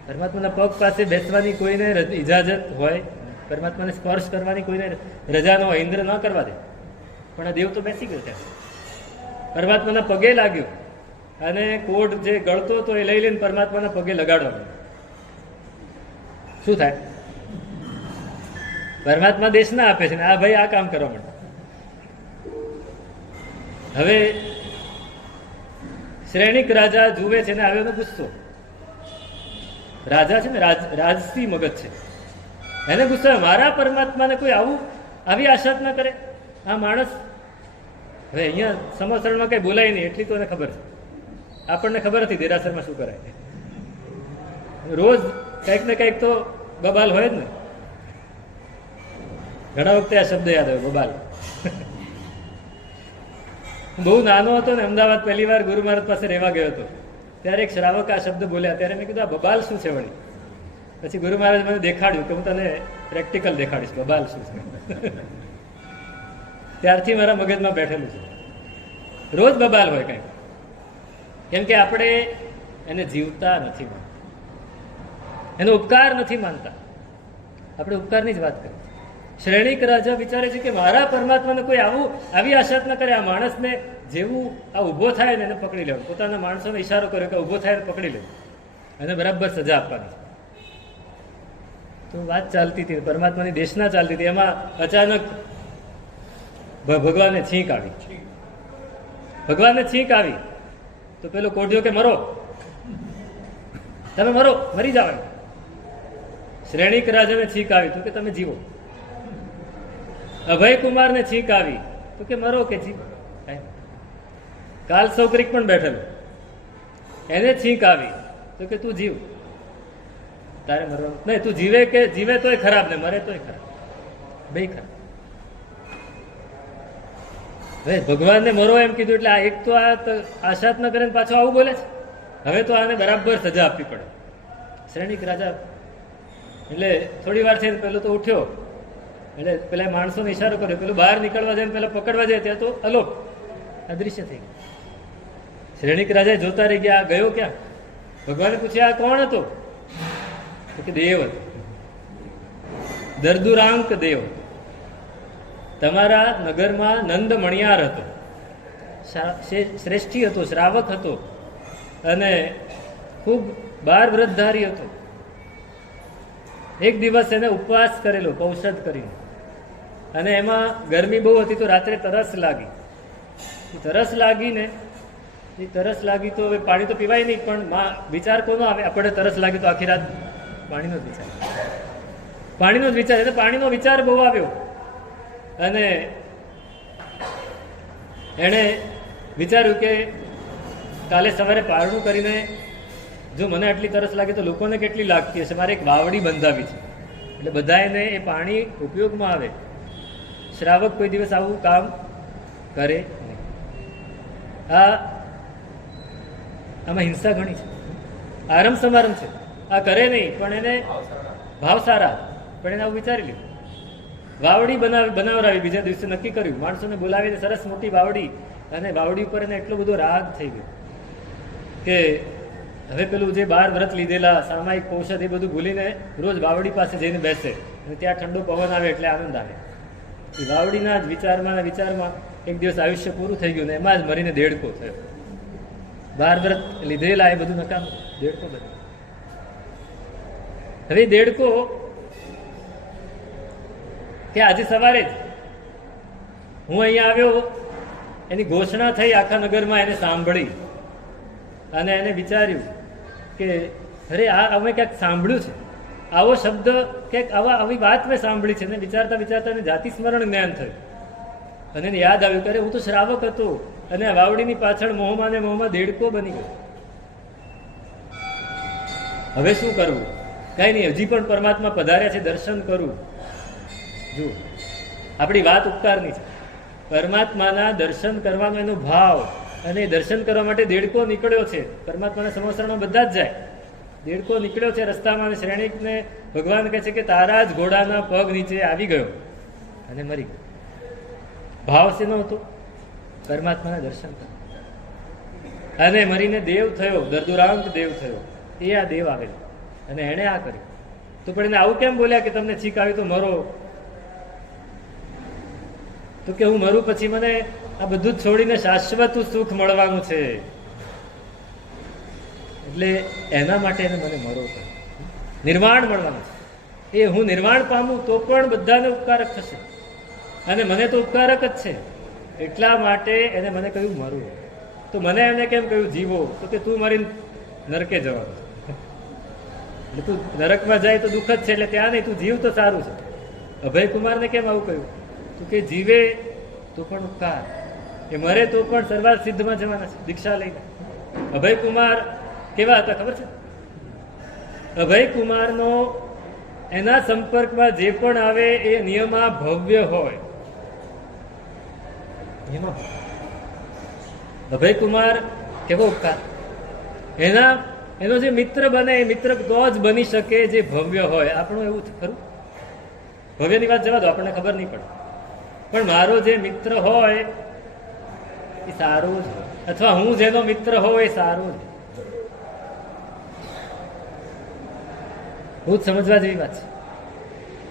પરમાત્માના પગ પાસે બેસવાની કોઈને ઇજાજત હોય, પરમાત્માને સ્પર્શ કરવાની કોઈને રજા ન હોય, ઇન્દ્ર ન કરવા દે, પણ આ દેવ તો બેસી ગયો ત્યાં. પરમાત્માના પગે લાગ્યો અને કોઢ જે ગળતો હતો એ લઈ લઈને પરમાત્માના પગે લગાડવાનો. શું થાય? પરમાત્મા દેશ ના આપે છે ને આ ભાઈ આ કામ કરવા માટે. હવે શ્રેણિક રાજા જુએ છે ને આવ્યો ગુસ્સો. રાજા છે ને રાજસી મગજ છે, એને ગુસ્સો. મારા પરમાત્માને કોઈ આવી આશા જ ના કરે. આ માણસ હવે અહીંયા સમોસણમાં કઈ બોલાય નહીં એટલી તો એને ખબર છે. આપણને ખબર હતી દેરાસરમાં શું કરાય. રોજ કંઈક ને કંઈક તો બબાલ હોય જ ને. ઘણા વખતે આ શબ્દ યાદ આવે, બબાલ. બહુ નાનો હતો ને, અમદાવાદ પહેલી વાર ગુરુ મહારાજ પાસે રહેવા ગયો હતો. ત્યારે એક શ્રાવક આ શબ્દ બોલ્યા. ત્યારે મેં કીધું આ બબાલ શું છે વળી? પછી ગુરુ મહારાજ મને દેખાડ્યું કે હું તને પ્રેક્ટિકલ દેખાડીશ બબાલ શું છે. ત્યારથી મારા મગજમાં બેઠેલું છે. રોજ બબાલ હોય કંઈક. કેમ કે આપણે એને જીવતા નથી માનતા, એનો ઉપકાર નથી માનતા. આપણે ઉપકારની જ વાત કરીએ. શ્રેણીક રાજા વિચારે છે કે મારા પરમાત્માને કોઈ આવી આશા ન કરે. આ માણસને જેવું આ ઊભો થાય ને એને પકડી લેવું. પોતાના માણસોને ઈશારો કર્યો કે ઊભો થાય ને પકડી લેવું અને બરાબર સજા આપવાની. તો વાત ચાલતી હતી, પરમાત્માની દેશના ચાલતી હતી. એમાં અચાનક ભગવાનને છીંક આવી. ભગવાનને છીંક આવી તો પેલો કોઢિયો કે મરો, તમે મરો, મરી જાવ. શ્રેણીક રાજાને છીંક આવી તો કે તમે જીવો. અભય કુમારને છીંક આવી તો કે મરો કે જીવો. કાલ સૌકરિક પણ બેઠેલો, એને છીંક આવી તો કે તું જીવ, તારે મરવાનું નહીં. તું જીવે તોય ખરાબ ને મરે તોય ખરાબ, બે ખરાબ. હવે ભગવાનને મરો એમ કીધું એટલે એક તો આ આશા જ ન કરે પાછો આવું બોલે છે. હવે તો આને બરાબર સજા આપવી પડે. શ્રેણીક રાજા એટલે થોડી વાર છે પેલો તો ઉઠ્યો, એટલે પેલા માણસોને ઈશારો કર્યો. પેલું બહાર નીકળવા જાય, પેલા પકડવા જાય ત્યાં તો અલોપ અદૃશ્ય થઈ ગયું. શ્રેણીક રાજા જોતા રહી ગયા, આ ગયો ક્યાં? ભગવાને પૂછ્યા આ કોણ હતો? તો કે દેવ હતો, દર્દુરાંક દેવ. તમારા નગરમાં નંદ મણિયાર હતો, શ્રેષ્ઠી હતો, શ્રાવક હતો અને ખૂબ બાર વ્રતધારી હતો. એક દિવસ એને ઉપવાસ કરેલો કૌશદ કરીને, અને એમાં ગરમી બહુ હતી તો રાત્રે તરસ લાગી. તરસ લાગી તો હવે પાણી તો પીવાય નહીં, પણ વિચાર કોનો આવે? આપણે તરસ લાગી તો આખી રાત પાણીનો જ વિચાર, પાણીનો જ વિચાર. એટલે પાણીનો વિચાર બહુ આવ્યો અને એણે વિચાર્યું કે કાલે સવારે પારણું કરીને જો મને આટલી તરસ લાગે તો લોકોને કેટલી લાગતી હશે. મારે એક વાવડી બંધાવી છે એટલે બધા એને એ પાણી ઉપયોગમાં આવે. શ્રાવક કોઈ દિવસ આવું કામ કરે નહીં. આમાં હિંસા ઘણી છે, આરંભ સમારંભ છે. આ કરે નહીં પણ એને ભાવ સારા, પણ એને આવું વિચારી લીધું. વાવડી બનાવરાવી. બીજા દિવસે નક્કી કર્યું, માણસોને બોલાવીને સરસ મોટી વાવડી, અને વાવડી ઉપર એને એટલો બધો રાગ થઈ ગયો કે હવે પેલું જે 12 વ્રત લીધેલા સામાયિક ઔષધ એ બધું ભૂલીને રોજ વાવડી પાસે જઈને બેસે અને ત્યાં ઠંડો પવન આવે એટલે આનંદ આવે. એ વાવડીના જ વિચારમાં એક દિવસ આયુષ્ય પૂરું થઈ ગયું ને એમાં જ મરીને દેડકો થયો. 12 વ્રત લીધેલા એ બધું નકામ, દેડકો બન્યો. હવે દેડકો કે આજે સવારે જ હું અહીંયા આવ્યો, એની ઘોષણા થઈ આખા નગરમાં, એને સાંભળી અને એને વિચાર્યું કે અરે આ અમે ક્યાંક સાંભળ્યું છે, આવો શબ્દ ક્યાંક આવી વાત મેં સાંભળી છે. ને વિચારતા એને જાતિ સ્મરણ જ્ઞાન થયું અને એને યાદ આવ્યું કે અરે હું તો શ્રાવક હતો અને આ વાવડીની પાછળ મોહમાં દેડકો બની ગયો. હવે શું કરવું? કઈ નહીં, હજી પણ પરમાત્મા પધાર્યા છે, દર્શન કરું. જો આપણી વાત ઉપકારની છે. પરમાત્માના દર્શન કરવાનો એનો ભાવ, અને દર્શન કરવા માટે દેડકો નીકળ્યો છે. પરમાત્માના સમોસરમાં બધા જ જાય. દેડકો નીકળ્યો છે રસ્તામાં અને શ્રેણીકને ભગવાન કહે છે કે તારા જ ઘોડાના પગ નીચે આવી ગયો અને મરી ગયો. ભાવ શેનો હતો? પરમાત્માના દર્શન કરવા. અને મરીને દેવ થયો, દર્દુરાંક દેવ થયો. એ આ દેવ આવેલો અને એણે આ કર્યું. તો પણ એને આવું કેમ બોલ્યા કે તમને છીક આવી તો મરો? તો કે હું મરું પછી મને આ બધું જ છોડીને શાશ્વત સુખ મળવાનું છે, એટલે એના માટે એને મને મરો, નિર્વાણ મળવાનું છે. એ હું નિર્વાણ પામું તો પણ બધાને ઉપકારક થશે અને મને તો ઉપકારક જ છે. એટલા માટે એને મને કહ્યું મરું. તો મને એને કેમ કહ્યું જીવો? તો કે તું મરીને નરકે જવાનું, એટલે તું નરકમાં જાય તો દુઃખ જ છે, એટલે ત્યાં નહીં, તું જીવ તો સારું છે. અભય કુમારને કેમ આવું કહ્યું? તો કે જીવે તો પણ ઉપકાર, એ મરે તો પણ સર્વાર્થ સિદ્ધમાં જવાના છે દીક્ષા લઈને. અભયકુમાર કેવા હતા ખબર છે? અભયકુમારનો એના સંપર્કમાં જે પણ આવે એ નિયમા ભવ્ય હોય. અભયકુમાર કેવો ઉપકાર! એનો જે મિત્ર બને એ મિત્ર તો જ બની શકે જે ભવ્ય હોય. આપણું એવું ખરું? ભવ્યની વાત જવા દો, આપણને ખબર નહીં પડે, પણ મારો જે મિત્ર હોય એ સારો જ હોય, અથવા હું જેનો મિત્ર હોઉં એ સારો જ. બહુ જ સમજવા જેવી વાત છે.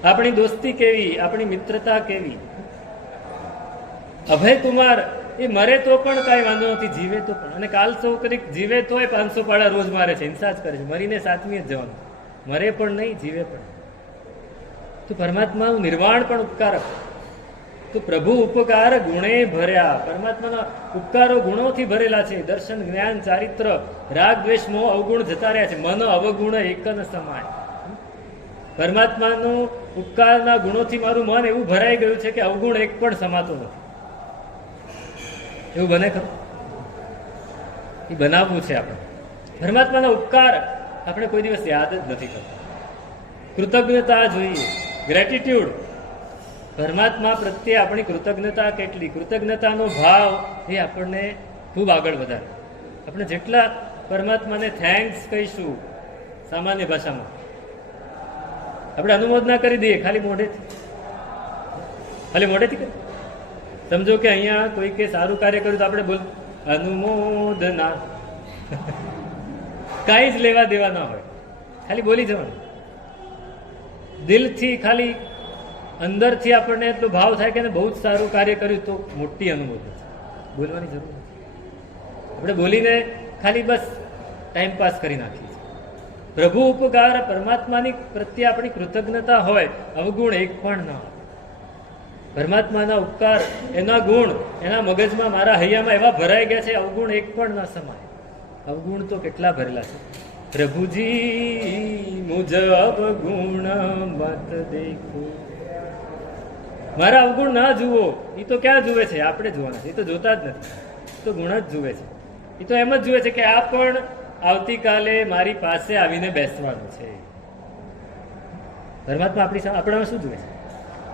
આપણી દોસ્તી કેવી, આપણી મિત્રતા કેવી. અભયકુમાર એ મરે તો પણ કાંઈ વાંધો નથી, જીવે તો પણ. અને કાલ સૌ કરી જીવે તોય 500 પાડા રોજ મારે છે, હિંસા જ કરે છે. મરીને સાતમી જ જવાનું. મરે પણ નહીં, જીવે પણ. તો પરમાત્માનું નિર્વાણ પણ ઉપકારક. તો પ્રભુ ઉપકાર ગુણે ભર્યા. પરમાત્માના ઉપકારો ગુણોથી ભરેલા છે. દર્શન, જ્ઞાન, ચારિત્ર, રાગ, દ્વેષ, મોહ, અવગુણ જતા રહ્યા છે. મન અવગુણ એક ન સમાય. પરમાત્માનું ઉપકારના ગુણોથી મારું મન એવું ભરાઈ ગયું છે કે અવગુણ એક પણ સમાતો નથી. એવું બને ખરું? એ બનાવવું છે આપણે. પરમાત્માના ઉપકાર આપણે કોઈ દિવસ યાદ જ નથી કરતા. કૃતજ્ઞતા જોઈએ, ગ્રેટિટ્યુડ. પરમાત્મા પ્રત્યે આપણી કૃતજ્ઞતા કેટલી, કૃતજ્ઞતાનો ભાવ એ આપણને ખૂબ આગળ વધારે. આપણે જેટલા પરમાત્માને થેન્ક્સ કહીશું સામાન્ય ભાષામાં, આપણે અનુમોદના કરી દઈએ ખાલી મોઢેથી કરી. સમજો કે અહીંયા કોઈ કે સારું કાર્ય કર્યું તો આપણે બોલ અનુમોદના. કાંઈ જ લેવા દેવા ના હોય, ખાલી બોલી જવાનું. દિલથી ખાલી અંદરથી આપણને એટલો ભાવ થાય કે બહુ જ સારું કાર્ય કર્યું તો મોટી અનુમોદના છે. બોલવાની જરૂર નથી. આપણે બોલીને ખાલી બસ ટાઈમ પાસ કરી નાખીએ છીએ. પ્રભુ ઉપકાર, પરમાત્માની પ્રત્યે આપણી કૃતજ્ઞતા હોય, અવગુણ એક પણ ના હોય. પરમાત્માના ઉપકાર, એના ગુણ એના મગજમાં, મારા હૈયામાં એવા ભરાઈ ગયા છે, અવગુણ એક પણ ના સમાય. અવગુણ તો કેટલા ભરેલા છે. પ્રભુજી મુજ અવગુણ મત દેખો. મારા અવગુણ ના જુઓ. એ તો ક્યાં જુએ છે? આપણે જોવાના છે. એ તો જોતા જ નથી. એ તો ગુણ જ જુએ છે. એ તો એમ જ જુએ છે કે આ પણ આવતીકાલે મારી પાસે આવીને બેસવાનું છે. પરમાત્મા આપણામાં શું જુએ છે?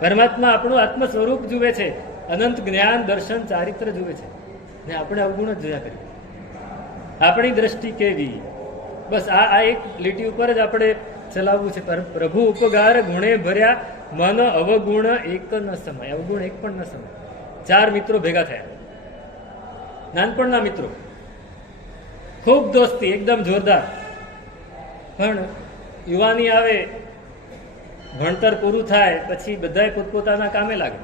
પરમાત્મા આપણું આત્મ સ્વરૂપ જુએ છે. અનંત જ્ઞાન, દર્શન, ચારિત્ર જુએ છે. ને આપણે અવગુણ જ જોયા કરીએ. આપણી દ્રષ્ટિ કેવી? બસ આ એક લીટી ઉપર જ આપણે ચલાવવું છે. પ્રભુ ઉપકાર ગુણે ભર્યા, મન અવગુણ એક ન સમાય. અવગુણ એક પણ ન સમાય. 4 મિત્રો ભેગા થયા, નાનપણના મિત્રો, ખૂબ દોસ્તી, એકદમ જોરદાર. પણ યુવાની આવે, ભણતર પૂરું થાય પછી બધાય પોતપોતાના કામે લાગે.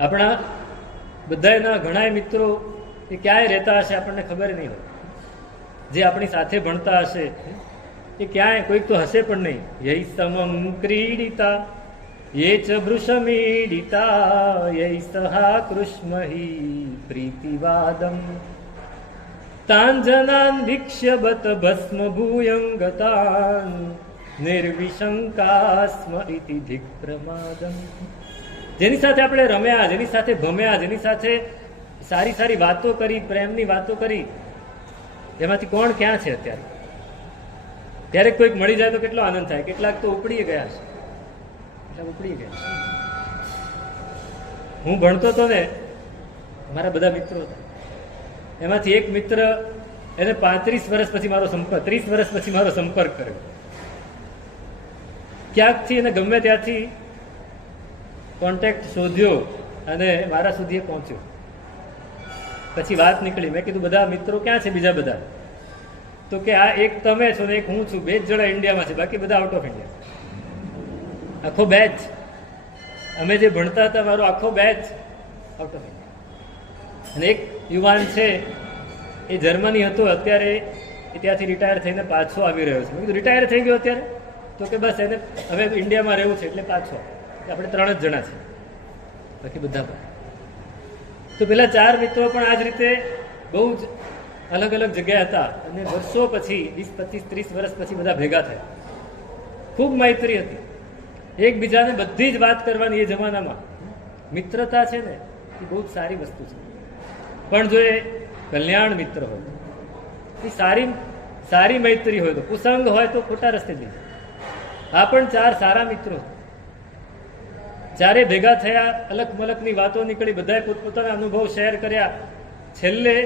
આપણા બધાના ઘણા મિત્રો એ ક્યાંય રહેતા હશે આપણને ખબર નહીં હોય. જે આપણી સાથે ભણતા હશે એ ક્યાંય, કોઈક તો હશે પણ નહીં. યૈ સમમ ક્રીડિતા યે ચ ભૃશમીડિતા યૈ સહા કૃષ્મહી પ્રીતિવાદમ તાંજનાન ભિક્ષ્યબત ભસ્મ ભૂયં ગતાન નિર્વિશંકાસ્મ ઇતિ ધિક પ્રમાદમ. જેની સાથે આપણે રમ્યા, જેની સાથે ભમ્યા, જેની સાથે સારી સારી વાતો કરી, પ્રેમની વાતો કરી, એમાંથી કોણ ક્યાં છે અત્યારે? ત્યારે કોઈક મળી જાય તો કેટલો આનંદ થાય. કેટલાક તો ઉપડી ગયા છે. હું ભણતો હતો ને, મારા બધા મિત્રો હતા. એમાંથી એક મિત્ર, એને 35 વર્ષ પછી મારો સંપર્ક, 30 વર્ષ પછી મારો સંપર્ક કર્યો. ક્યાંકથી એને ગમે ત્યાંથી કોન્ટેક્ટ શોધ્યો અને મારા સુધી પહોંચ્યો. પછી વાત નીકળી. મેં કીધું બધા મિત્રો ક્યાં છે બીજા બધા? તો કે આ એક તમે છો ને એક હું છું, 2 જ જણા ઇન્ડિયામાં છે, બાકી બધા આઉટ ઓફ ઇન્ડિયા. આખો બેચ, અમે જે ભણતા હતા મારો આખો બેચ આઉટ ઓફ ઇન્ડિયા. અને એક યુવાન છે એ જર્મની હતો, અત્યારે એ ત્યાંથી રિટાયર થઈને પાછો આવી રહ્યો છે. મેં કીધું રિટાયર થઈ ગયો અત્યારે? તો કે બસ એને હવે ઇન્ડિયામાં રહેવું છે એટલે પાછો. આપણે 3 જ જણા છે, બાકી બધા પણ. તો પેલા 4 મિત્રો પણ આ જ રીતે બહુ જ અલગ અલગ જગ્યાએ હતા. અને વર્ષો પછી, 20, 25, 30 વર્ષ પછી બધા ભેગા થયા. ખૂબ મૈત્રી હતી એકબીજાને, બધી જ વાત કરવાની એ જમાનામાં. મિત્રતા છે ને એ બહુ જ સારી વસ્તુ છે, પણ જો એ કલ્યાણ મિત્ર હોય, એ સારી સારી મૈત્રી હોય, તો કુસંગ હોય તો ખોટા રસ્તે જઈ જાય. આ પણ 4 સારા મિત્રો, ચારે ભેગા થયા, અલગ મલકની વાતો નીકળી, બધાએ પોતપોતાના અનુભવ શેર કર્યા. છેલ્લે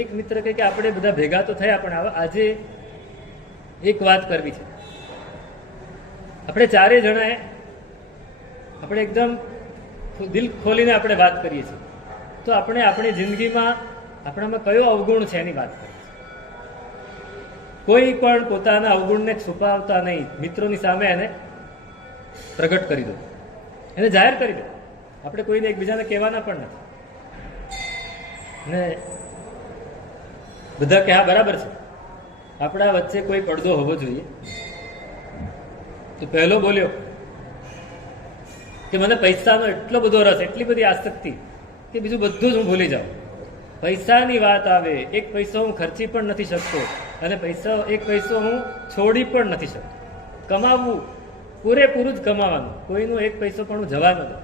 એક મિત્ર કહે કે આપણે બધા ભેગા તો થયા, પણ આજે એક વાત કરવી છે. આપણે ચારે જણાએ આપણે એકદમ દિલ ખોલીને આપણે વાત કરીએ છીએ, તો આપણે આપણી જિંદગીમાં આપણામાં કયો અવગુણ છે એની વાત કરીએ. કોઈ પણ પોતાના અવગુણને છુપાવતા નહીં, મિત્રોની સામે એને પ્રગટ કરી દો, એને જાહેર કરી દો. આપણે કોઈને એકબીજાને કહેવાના પણ નથી. ને બધા કે હા બરાબર છે, આપણા વચ્ચે કોઈ પડદો હોવો જોઈએ. તો પહેલો બોલ્યો કે મને પૈસાનો એટલો બધો રસ, એટલી બધી આસક્તિ કે બીજું બધું જ હું ભૂલી જાઉં. પૈસાની વાત આવે, એક પૈસો હું ખર્ચી પણ નથી શકતો, અને એક પૈસો હું છોડી પણ નથી શકતો. કમાવવું પૂરેપૂરું જ કમાવાનું, કોઈનું એક પૈસો પણ હું જવા ન દઉં.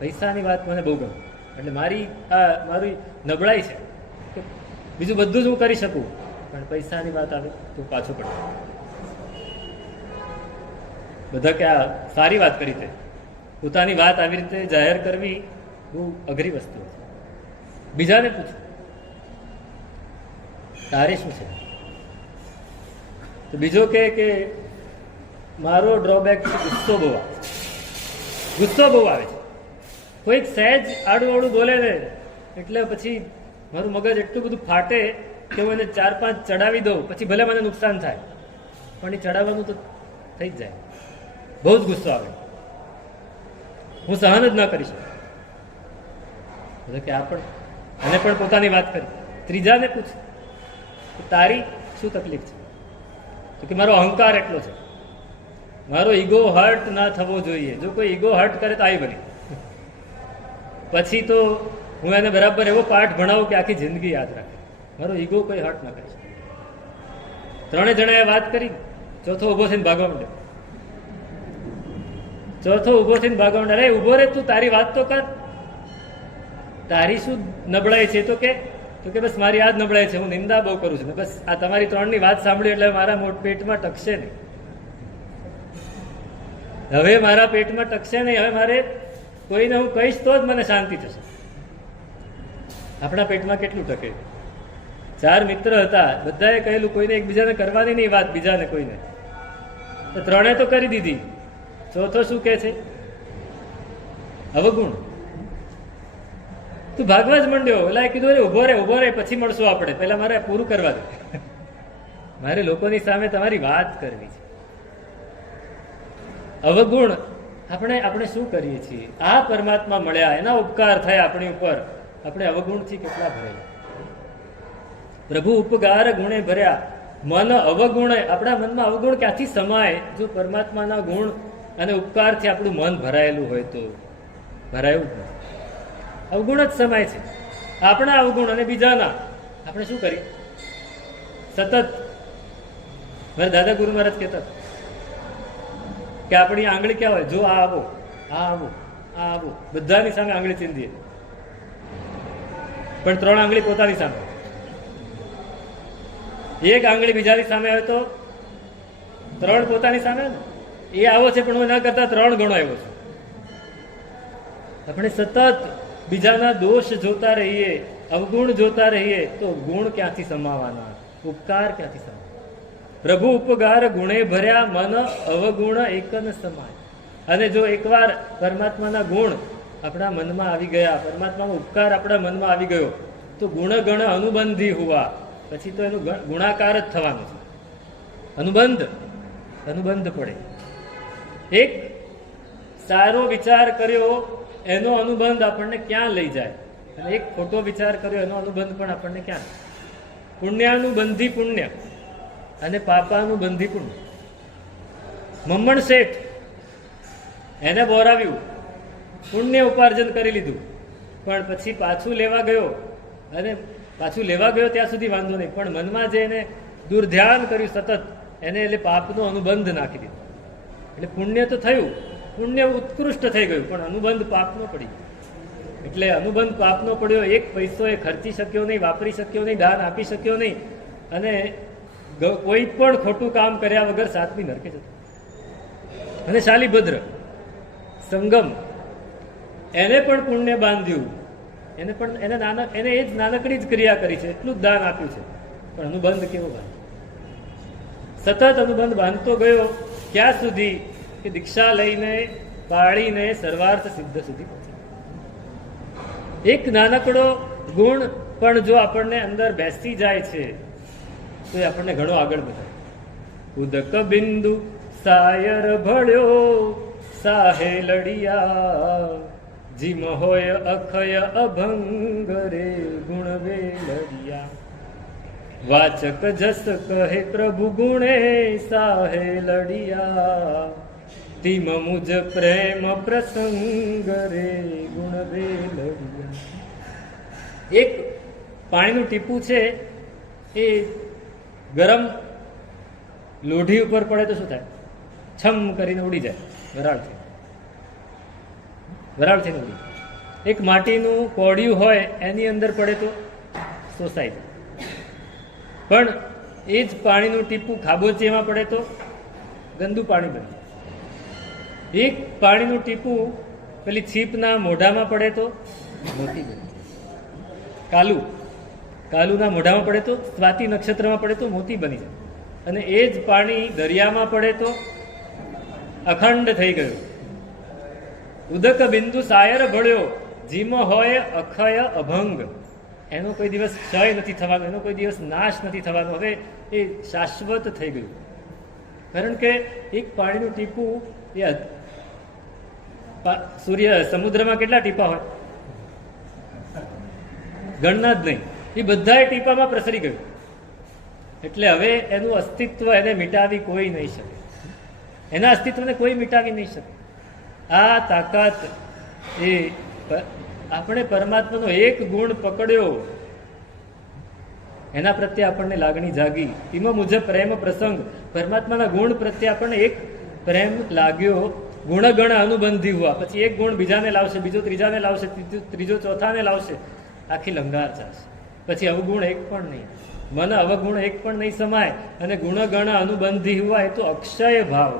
પૈસાની વાત મને બહુ ગમે, એટલે મારી નબળાઈ છે કે બીજું બધું જ હું કરી શકું, પણ પૈસાની વાત આવે તો પાછું પડે. બધા કે આ સારી વાત કરી તે, પોતાની વાત આવી રીતે જાહેર કરવી બહુ અઘરી વસ્તુ છે. બીજાને પૂછો તારે શું છે, તો બીજો કે મારો ડ્રોબેક છે ગુસ્સો બહુ આવે છે. ગુસ્સો બહુ આવે છે, કોઈક સહેજ આડું આડું બોલે ને એટલે પછી મારું મગજ એટલું બધું ફાટે કે હું એને 4-5 ચડાવી દઉં, પછી ભલે મને નુકસાન થાય, પણ એ ચડાવવાનું તો થઈ જ જાય. બહુ જ ગુસ્સો આવે, હું સહન જ ના કરી શકું. કે અને પણ પોતાની વાત કરી. ત્રીજાને પૂછ તારી શું તકલીફ છે, તો કે મારો અહંકાર એટલો છે, મારો ઈગો હર્ટ ના થવો જોઈએ. જો કોઈ ઈગો હર્ટ કરે તો આવી બની, પછી તો હું એને બરાબર એવો પાઠ ભણાવું કે આખી જિંદગી યાદ રાખે. મારો ઈગો કોઈ હર્ટ ના કરી શકે. 3 જણાએ વાત કરી, ચોથો ઉભો થઈને ભાગવા માંડ્યો. અરે ઉભો રે, તું તારી વાત તો કર, તારી શું નબળાઈ છે? તો કે બસ મારી આ જ નબળાઈ છે, હું નિંદા બહુ કરું છું, બસ આ તમારી 3ની વાત સાંભળી એટલે મારા પેટમાં ટકશે નહીં. હવે મારા પેટમાં ટકશે નહીં, હવે મારે કોઈને હું કહીશ તો જ મને શાંતિ થશે. આપણા પેટમાં કેટલું ટકે? 4 મિત્ર હતા, બધાએ કહેલું કોઈને એકબીજાને કરવાની નહીં વાત, બીજાને કોઈને. તો 3એ તો કરી દીધી. ચોથો શું કહે છે? અવગુણ. તું ભાગવા જ માંડ્યો. એટલે કીધું ઉભો રે પછી મળશું આપણે, પહેલા મારે પૂરું કરવા દે. મારે લોકોની સામે તમારી વાત કરવી છે. અવગુણ આપણે શું કરીએ છીએ? આ પરમાત્મા મળ્યા, એના ઉપકાર થયા આપણી ઉપર, આપણે અવગુણથી કેટલા ભરેલા. પ્રભુ ઉપકાર ગુણે ભર્યા, મન અવગુણે. આપણા મનમાં અવગુણ ક્યાંથી સમાય? જો પરમાત્માના ગુણ અને ઉપકારથી આપણું મન ભરાયેલું હોય તો. ભરાયું જ નથી, અવગુણ જ સમાય છે. આપણા અવગુણ અને બીજાના. આપણે શું કરીએ? સતત. મારા દાદા ગુરુ મહારાજ કહેતા કે આપણી આંગળી ક્યાં હોય? જો આ આવો, આ આવો, આ આવો, બધાની સામે આંગળી ચીંધીએ, પણ 3 આંગળી પોતાની સામે. 1 આંગળી બીજાની સામે હોય તો 3 પોતાની સામે. એ આવો છે પણ હું ના કરતા 3 ગણો આવ્યો છું. આપણે સતત બીજાના દોષ જોતા રહીએ, અવગુણ જોતા રહીએ તો ગુણ ક્યાંથી સમાવાના? ઉપકાર ક્યાંથી સમાવાના? પ્રભુ ઉપકાર ગુણે ભર્યા, મન અવગુણ એક ન સમાય. અને જો એકવાર પરમાત્માના ગુણ આપણા મનમાં આવી ગયા, પરમાત્માનો ઉપકાર આપણા મનમાં આવી ગયો, તો ગુણગણ અનુબંધી હોવા, પછી તો એનું ગુણાકાર જ થવાનું છે. અનુબંધ પડે. એક સારો વિચાર કર્યો એનો અનુબંધ આપણને ક્યાં લઈ જાય, અને એક ખોટો વિચાર કર્યો એનો અનુબંધ પણ આપણને ક્યાં? પુણ્યાનુબંધી પુણ્ય અને પાપાનુબંધી પુણ્ય. મમ્મણ શેઠ, એને બોરાવ્યું, પુણ્ય ઉપાર્જન કરી લીધું, પણ પછી પાછું લેવા ગયો, અને પાછું લેવા ગયો ત્યાં સુધી વાંધો નહીં, પણ મનમાં જે એને દુર્ધ્યાન કર્યું સતત, એને એટલે પાપનો અનુબંધ નાખી દીધો. એટલે પુણ્ય તો થયું, પુણ્ય ઉત્કૃષ્ટ થઈ ગયું, પણ અનુબંધ પાપનો પડી ગયો. એટલે અનુબંધ પાપનો પડ્યો, એક પૈસો એ ખર્ચી શક્યો નહીં, વાપરી શક્યો નહીં, દાન આપી શક્યો નહીં, અને કોઈ પણ ખોટું કામ કર્યા વગર સાતમી નરકે જતો. અને શાલીભદ્ર સંગમ, એને પણ પુણ્ય બાંધ્યું, એને એ જ નાનકડી જ ક્રિયા કરી છે, એટલું જ દાન આપ્યું છે, પણ અનુબંધ કેવો બાંધ્યો? સતત અનુબંધ બાંધતો ગયો. ક્યાં સુધી? કે દીક્ષા લઈને પાળીને સર્વાર્થ સિદ્ધ સુધી પહોંચે. એક નાનકડો ગુણ પણ જો આપણને અંદર બેસી જાય છે તો એ આપણને ઘણો આગળ વધારે. ઉદક બિંદુ સાયર ભળ્યો સાહે લડિયા, જીમ હોય અખય અભંગ રે ગુણ વેલડિયા. વાચક જસ કહે પ્રભુ ગુણે સાહે લડિયા, તીમ મુજ પ્રેમ પ્રસંગ રે ગુણ વેલડિયા. એક પાણીનું ટીપું છે, એ ગરમ લોઢી ઉપર પડે તો શું થાય? છમ કરીને ઉડી જાય, વરાળથી ઉડી. એક માટીનું કોડિયું હોય એની અંદર પડે તો શોષાઈ જાય. પણ એ જ પાણીનું ટીપું ખાબોચિયામાં પડે તો ગંદુ પાણી બની જાય. એક પાણીનું ટીપું પેલી છીપના મોઢામાં પડે તો મોતી બની જાય. કાલુના મોઢામાં પડે તો, સ્વાતિ નક્ષત્રમાં પડે તો મોતી બની જાય. અને એ જ પાણી દરિયામાં પડે તો અખંડ થઈ ગયું. ઉદક બિંદુ સાયર ભળ્યો, જીમ હોય અખય અભંગ, એનો કોઈ દિવસ ક્ષય નથી થવાનો, એનો કોઈ દિવસ નાશ નથી થવાનો. હવે એ શાશ્વત થઈ ગયું. કારણ કે એક પાણીનું ટીપું, એ સમુદ્રમાં કેટલા ટીપા હોય? ગણના જ નહીં. એ બધા ટીપામાં પ્રસરી ગયું. એટલે હવે એનું અસ્તિત્વ એને મિટાવી કોઈ નહીં શકે. એના અસ્તિત્વને કોઈ મિટાવી નહીં શકે. આ તાકાત એ આપણે પરમાત્માનો એક ગુણ પકડ્યો, એના પ્રત્યે આપણને લાગણી જાગી. તેમાં મુજબ પ્રેમ પ્રસંગ, પરમાત્માના ગુણ પ્રત્યે આપણને એક પ્રેમ લાગ્યો. ગુણગણ અનુબંધી હુઆ. પછી એક ગુણ બીજાને લાવશે, બીજો ત્રીજાને લાવશે, ત્રીજો ચોથાને લાવશે, આખી લંગાર ચાલશે. પછી અવગુણ એક પણ નહીં, મન અવગુણ એક પણ નહીં સમાય. અને ગુણગણ અનુબંધી હુઆ એ તો અક્ષય ભાવ,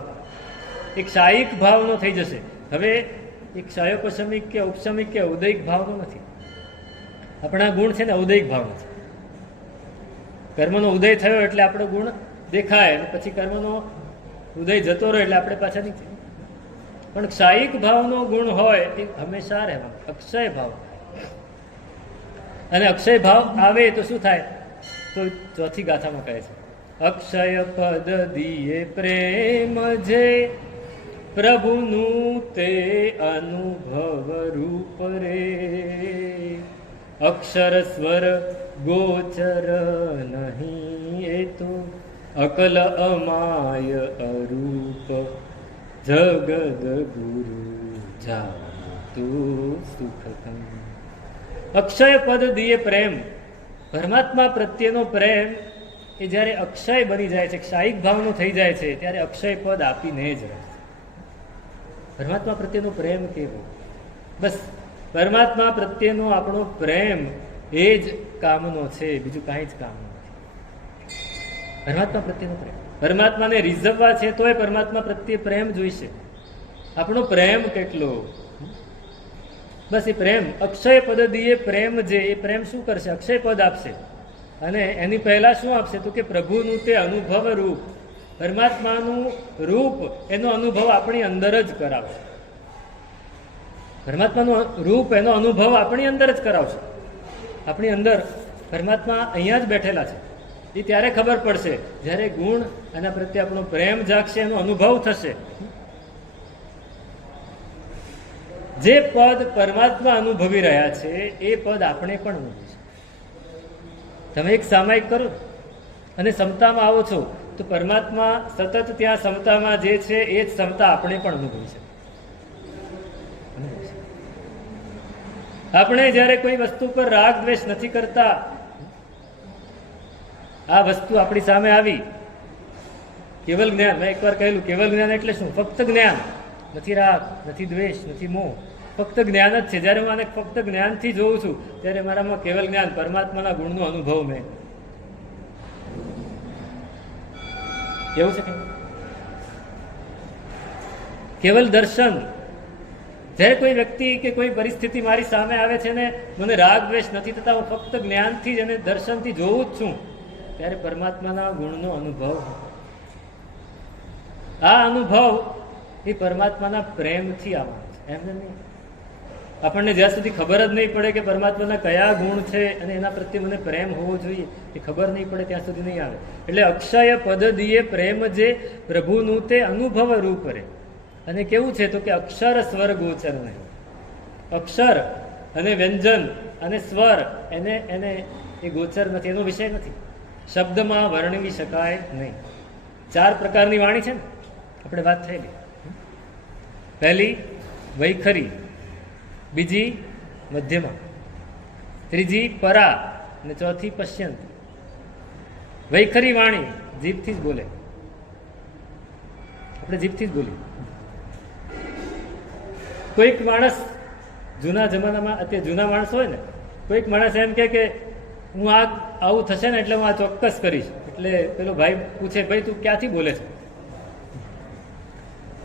એક શાયિક ભાવનો થઈ જશે. હવે એક ક્ષયોપશમિક કે ઉપશમિક કે ઉદયિક ભાવનો નથી. આપણા ગુણ છે ને ઉદયિક ભાવનો છે. કર્મનો ઉદય થયો એટલે આપણો ગુણ દેખાય, અને પછી કર્મનો ઉદય જતો રહ્યો એટલે આપણે પાછા નીચે. પણ ક્ષાયિક ભાવનો ગુણ હોય એ હંમેશા રહેવાનો, અક્ષય ભાવ. અને અક્ષય ભાવ આવે તો શું થાય? તો ચોથી ગાથામાં કહે છે, અક્ષય પદ દિયે પ્રેમ જે પ્રભુનું તે અનુભવ રૂપ રે, અક્ષર સ્વર ગોચર નહીં એ તો અકલ અમાય અરૂપ, જગદ ગુરુ જાતું સુખતમ. અક્ષય પદ દિયે પ્રેમ, પરમાત્મા પ્રત્યેનો પ્રેમ એ જ્યારે અક્ષય બની જાય છે, ક્ષાયિક ભાવનો થઈ જાય છે, ત્યારે અક્ષય પદ આપીને જ રહે. પરમાત્મા પ્રત્યેનો પ્રેમ કેવો? બસ પરમાત્મા પ્રત્યેનો આપણો પ્રેમ એ જ કામનો છે, બીજું કાંઈ જ કામનું નથી. પરમાત્મા પ્રત્યેનો પ્રેમ, પરમાત્માને રીઝવવા છે તોય પરમાત્મા પ્રત્યે પ્રેમ જોઈશે. આપણો પ્રેમ કેટલો? બસ એ પ્રેમ, અક્ષય પદ દિયે પ્રેમ જે, એ પ્રેમ શું કરશે? અક્ષય પદ આપશે. અને એની પહેલા શું આપશે? તો કે પ્રભુનું તે અનુભવ રૂપ, પરમાત્માનું રૂપ, એનો અનુભવ આપણી અંદર જ કરાવશે. પરમાત્માનું રૂપ, એનો અનુભવ આપણી અંદર જ કરાવશે. આપણી અંદર પરમાત્મા અહીંયા જ બેઠેલા છે. એ ત્યારે ખબર પડશે જ્યારે ગુણ એના પ્રત્યે આપણો પ્રેમ જાગશે, એનો અનુભવ થશે. જે પદ પરમાત્મા અનુભવી રહ્યા છે એ પદ આપણે પણ અનુભવીશું. તમે એક સામાયિક કરો અને સમતામાં આવો છો તો પરમાત્મા સતત ત્યાં સમતામાં જે છે એ જ સમતા આપણે પણ અનુભવી છે. આપણે જ્યારે કોઈ વસ્તુ પર રાગ દ્વેષ નથી કરતા, આ વસ્તુ આપણી સામે આવી, કેવલ જ્ઞાન, મેં એકવાર કહેલું, કેવલ જ્ઞાન એટલે શું? ફક્ત જ્ઞાન. નથી રાગ, નથી દ્વેષ, નથી મોહ, ફક્ત જ્ઞાન જ છે. જ્યારે હું આને ફક્ત જ્ઞાનથી જોઉં છું ત્યારે મારામાં કેવલ જ્ઞાન, પરમાત્માના ગુણનો અનુભવ મેં. કેવું છે કેવલ દર્શન. જ્યારે કોઈ વ્યક્તિ કે કોઈ પરિસ્થિતિ મારી સામે આવે છે ને મને રાગ દ્વેષ નથી થતા, હું ફક્ત જ્ઞાનથી જ અને દર્શનથી જોઉં જ છું, ત્યારે પરમાત્માના ગુણનો અનુભવ. આ અનુભવ એ પરમાત્માના પ્રેમથી આવવાનો છે, એમને નહીં. આપણને જ્યાં સુધી ખબર જ નહીં પડે કે પરમાત્માના કયા ગુણ છે અને એના પ્રત્યે મને પ્રેમ હોવો જોઈએ, એ ખબર નહીં પડે ત્યાં સુધી નહીં આવે. એટલે અક્ષય પદ દિયે પ્રેમ જે પ્રભુનું તે અનુભવ રૂપ રે. અને કેવું છે તો કે અક્ષર સ્વર ગોચર નહીં. અક્ષર અને વ્યંજન અને સ્વર એને એને એ ગોચર નથી, એનો વિષય નથી, શબ્દમાં વર્ણવી શકાય નહીં. 4 પ્રકારની વાણી છે ને, આપણે વાત થયેલી. પહેલી વૈખરી, બીજી મધ્યમાં, ત્રીજી પરા અને ચોથી પશ્યંત. વૈખરી વાણી જીભથી જ બોલે, આપણે જીભથી જ બોલીએ. કોઈક માણસ જૂના જમાનામાં, અત્યારે જૂના માણસ હોય ને, કોઈક માણસ એમ કે હું આવું થશે ને એટલે હું આ ચોક્કસ કરીશ. એટલે પેલો ભાઈ પૂછે, ભાઈ તું ક્યાંથી બોલે છે?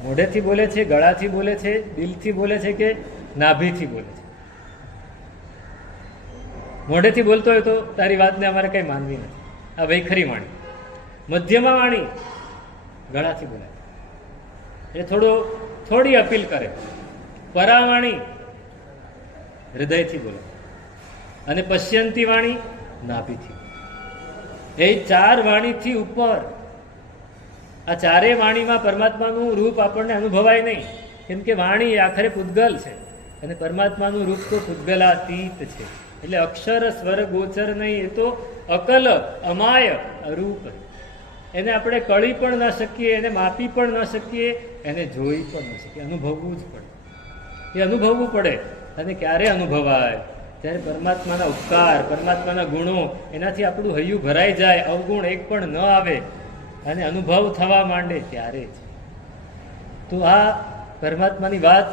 મોઢેથી બોલે છે, ગળાથી બોલે છે, દિલથી બોલે છે કે નાભીથી બોલે છે? મોઢેથી બોલતો હોય તો તારી વાતને અમારે કંઈ માનવી નથી. આ વૈખરી વાણી. મધ્યમાં વાણી ગળાથી બોલે, એ થોડી અપીલ કરે. પરાવાણી હૃદયથી બોલે, અને પશ્યંતી વાણી નાભીથી. એ 4 વાણીથી ઉપર. આ 4 વાણીમાં પરમાત્માનું રૂપ આપણને અનુભવાય નહીં, કેમ કે વાણી આખરે પૂતગલ છે અને પરમાત્માનું રૂપ તો પૂતગલાતીત છે. એટલે અક્ષર સ્વર ગોચર નહીં, એ તો અકલ અમાય અરૂપ. એને આપણે કળી પણ ન શકીએ, એને માપી પણ ન શકીએ, એને જોઈ પણ ન શકીએ, અનુભવવું જ પડે. એ અનુભવવું પડે. અને ક્યારે અનુભવાય? ત્યારે પરમાત્માના ઉપકાર, પરમાત્માના ગુણો, એનાથી આપણું હૈયું ભરાઈ જાય, અવગુણ એક પણ ન આવે અને અનુભવ થવા માંડે ત્યારે જ. તો આ પરમાત્માની વાત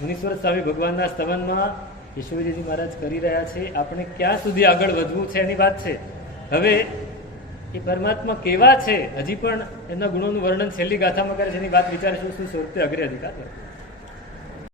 મુનીશ્વર સ્વામી ભગવાનના સ્તવનમાં ઈશ્વરજીજી મહારાજ કરી રહ્યા છે. આપણે ક્યાં સુધી આગળ વધવું છે એની વાત છે. હવે એ પરમાત્મા કેવા છે, હજી પણ એમના ગુણોનું વર્ણન છેલ્લી ગાથામાં કરે છે, એની વાત વિચારીશું. શું સ્વરૂપે અગ્રે અધિકાર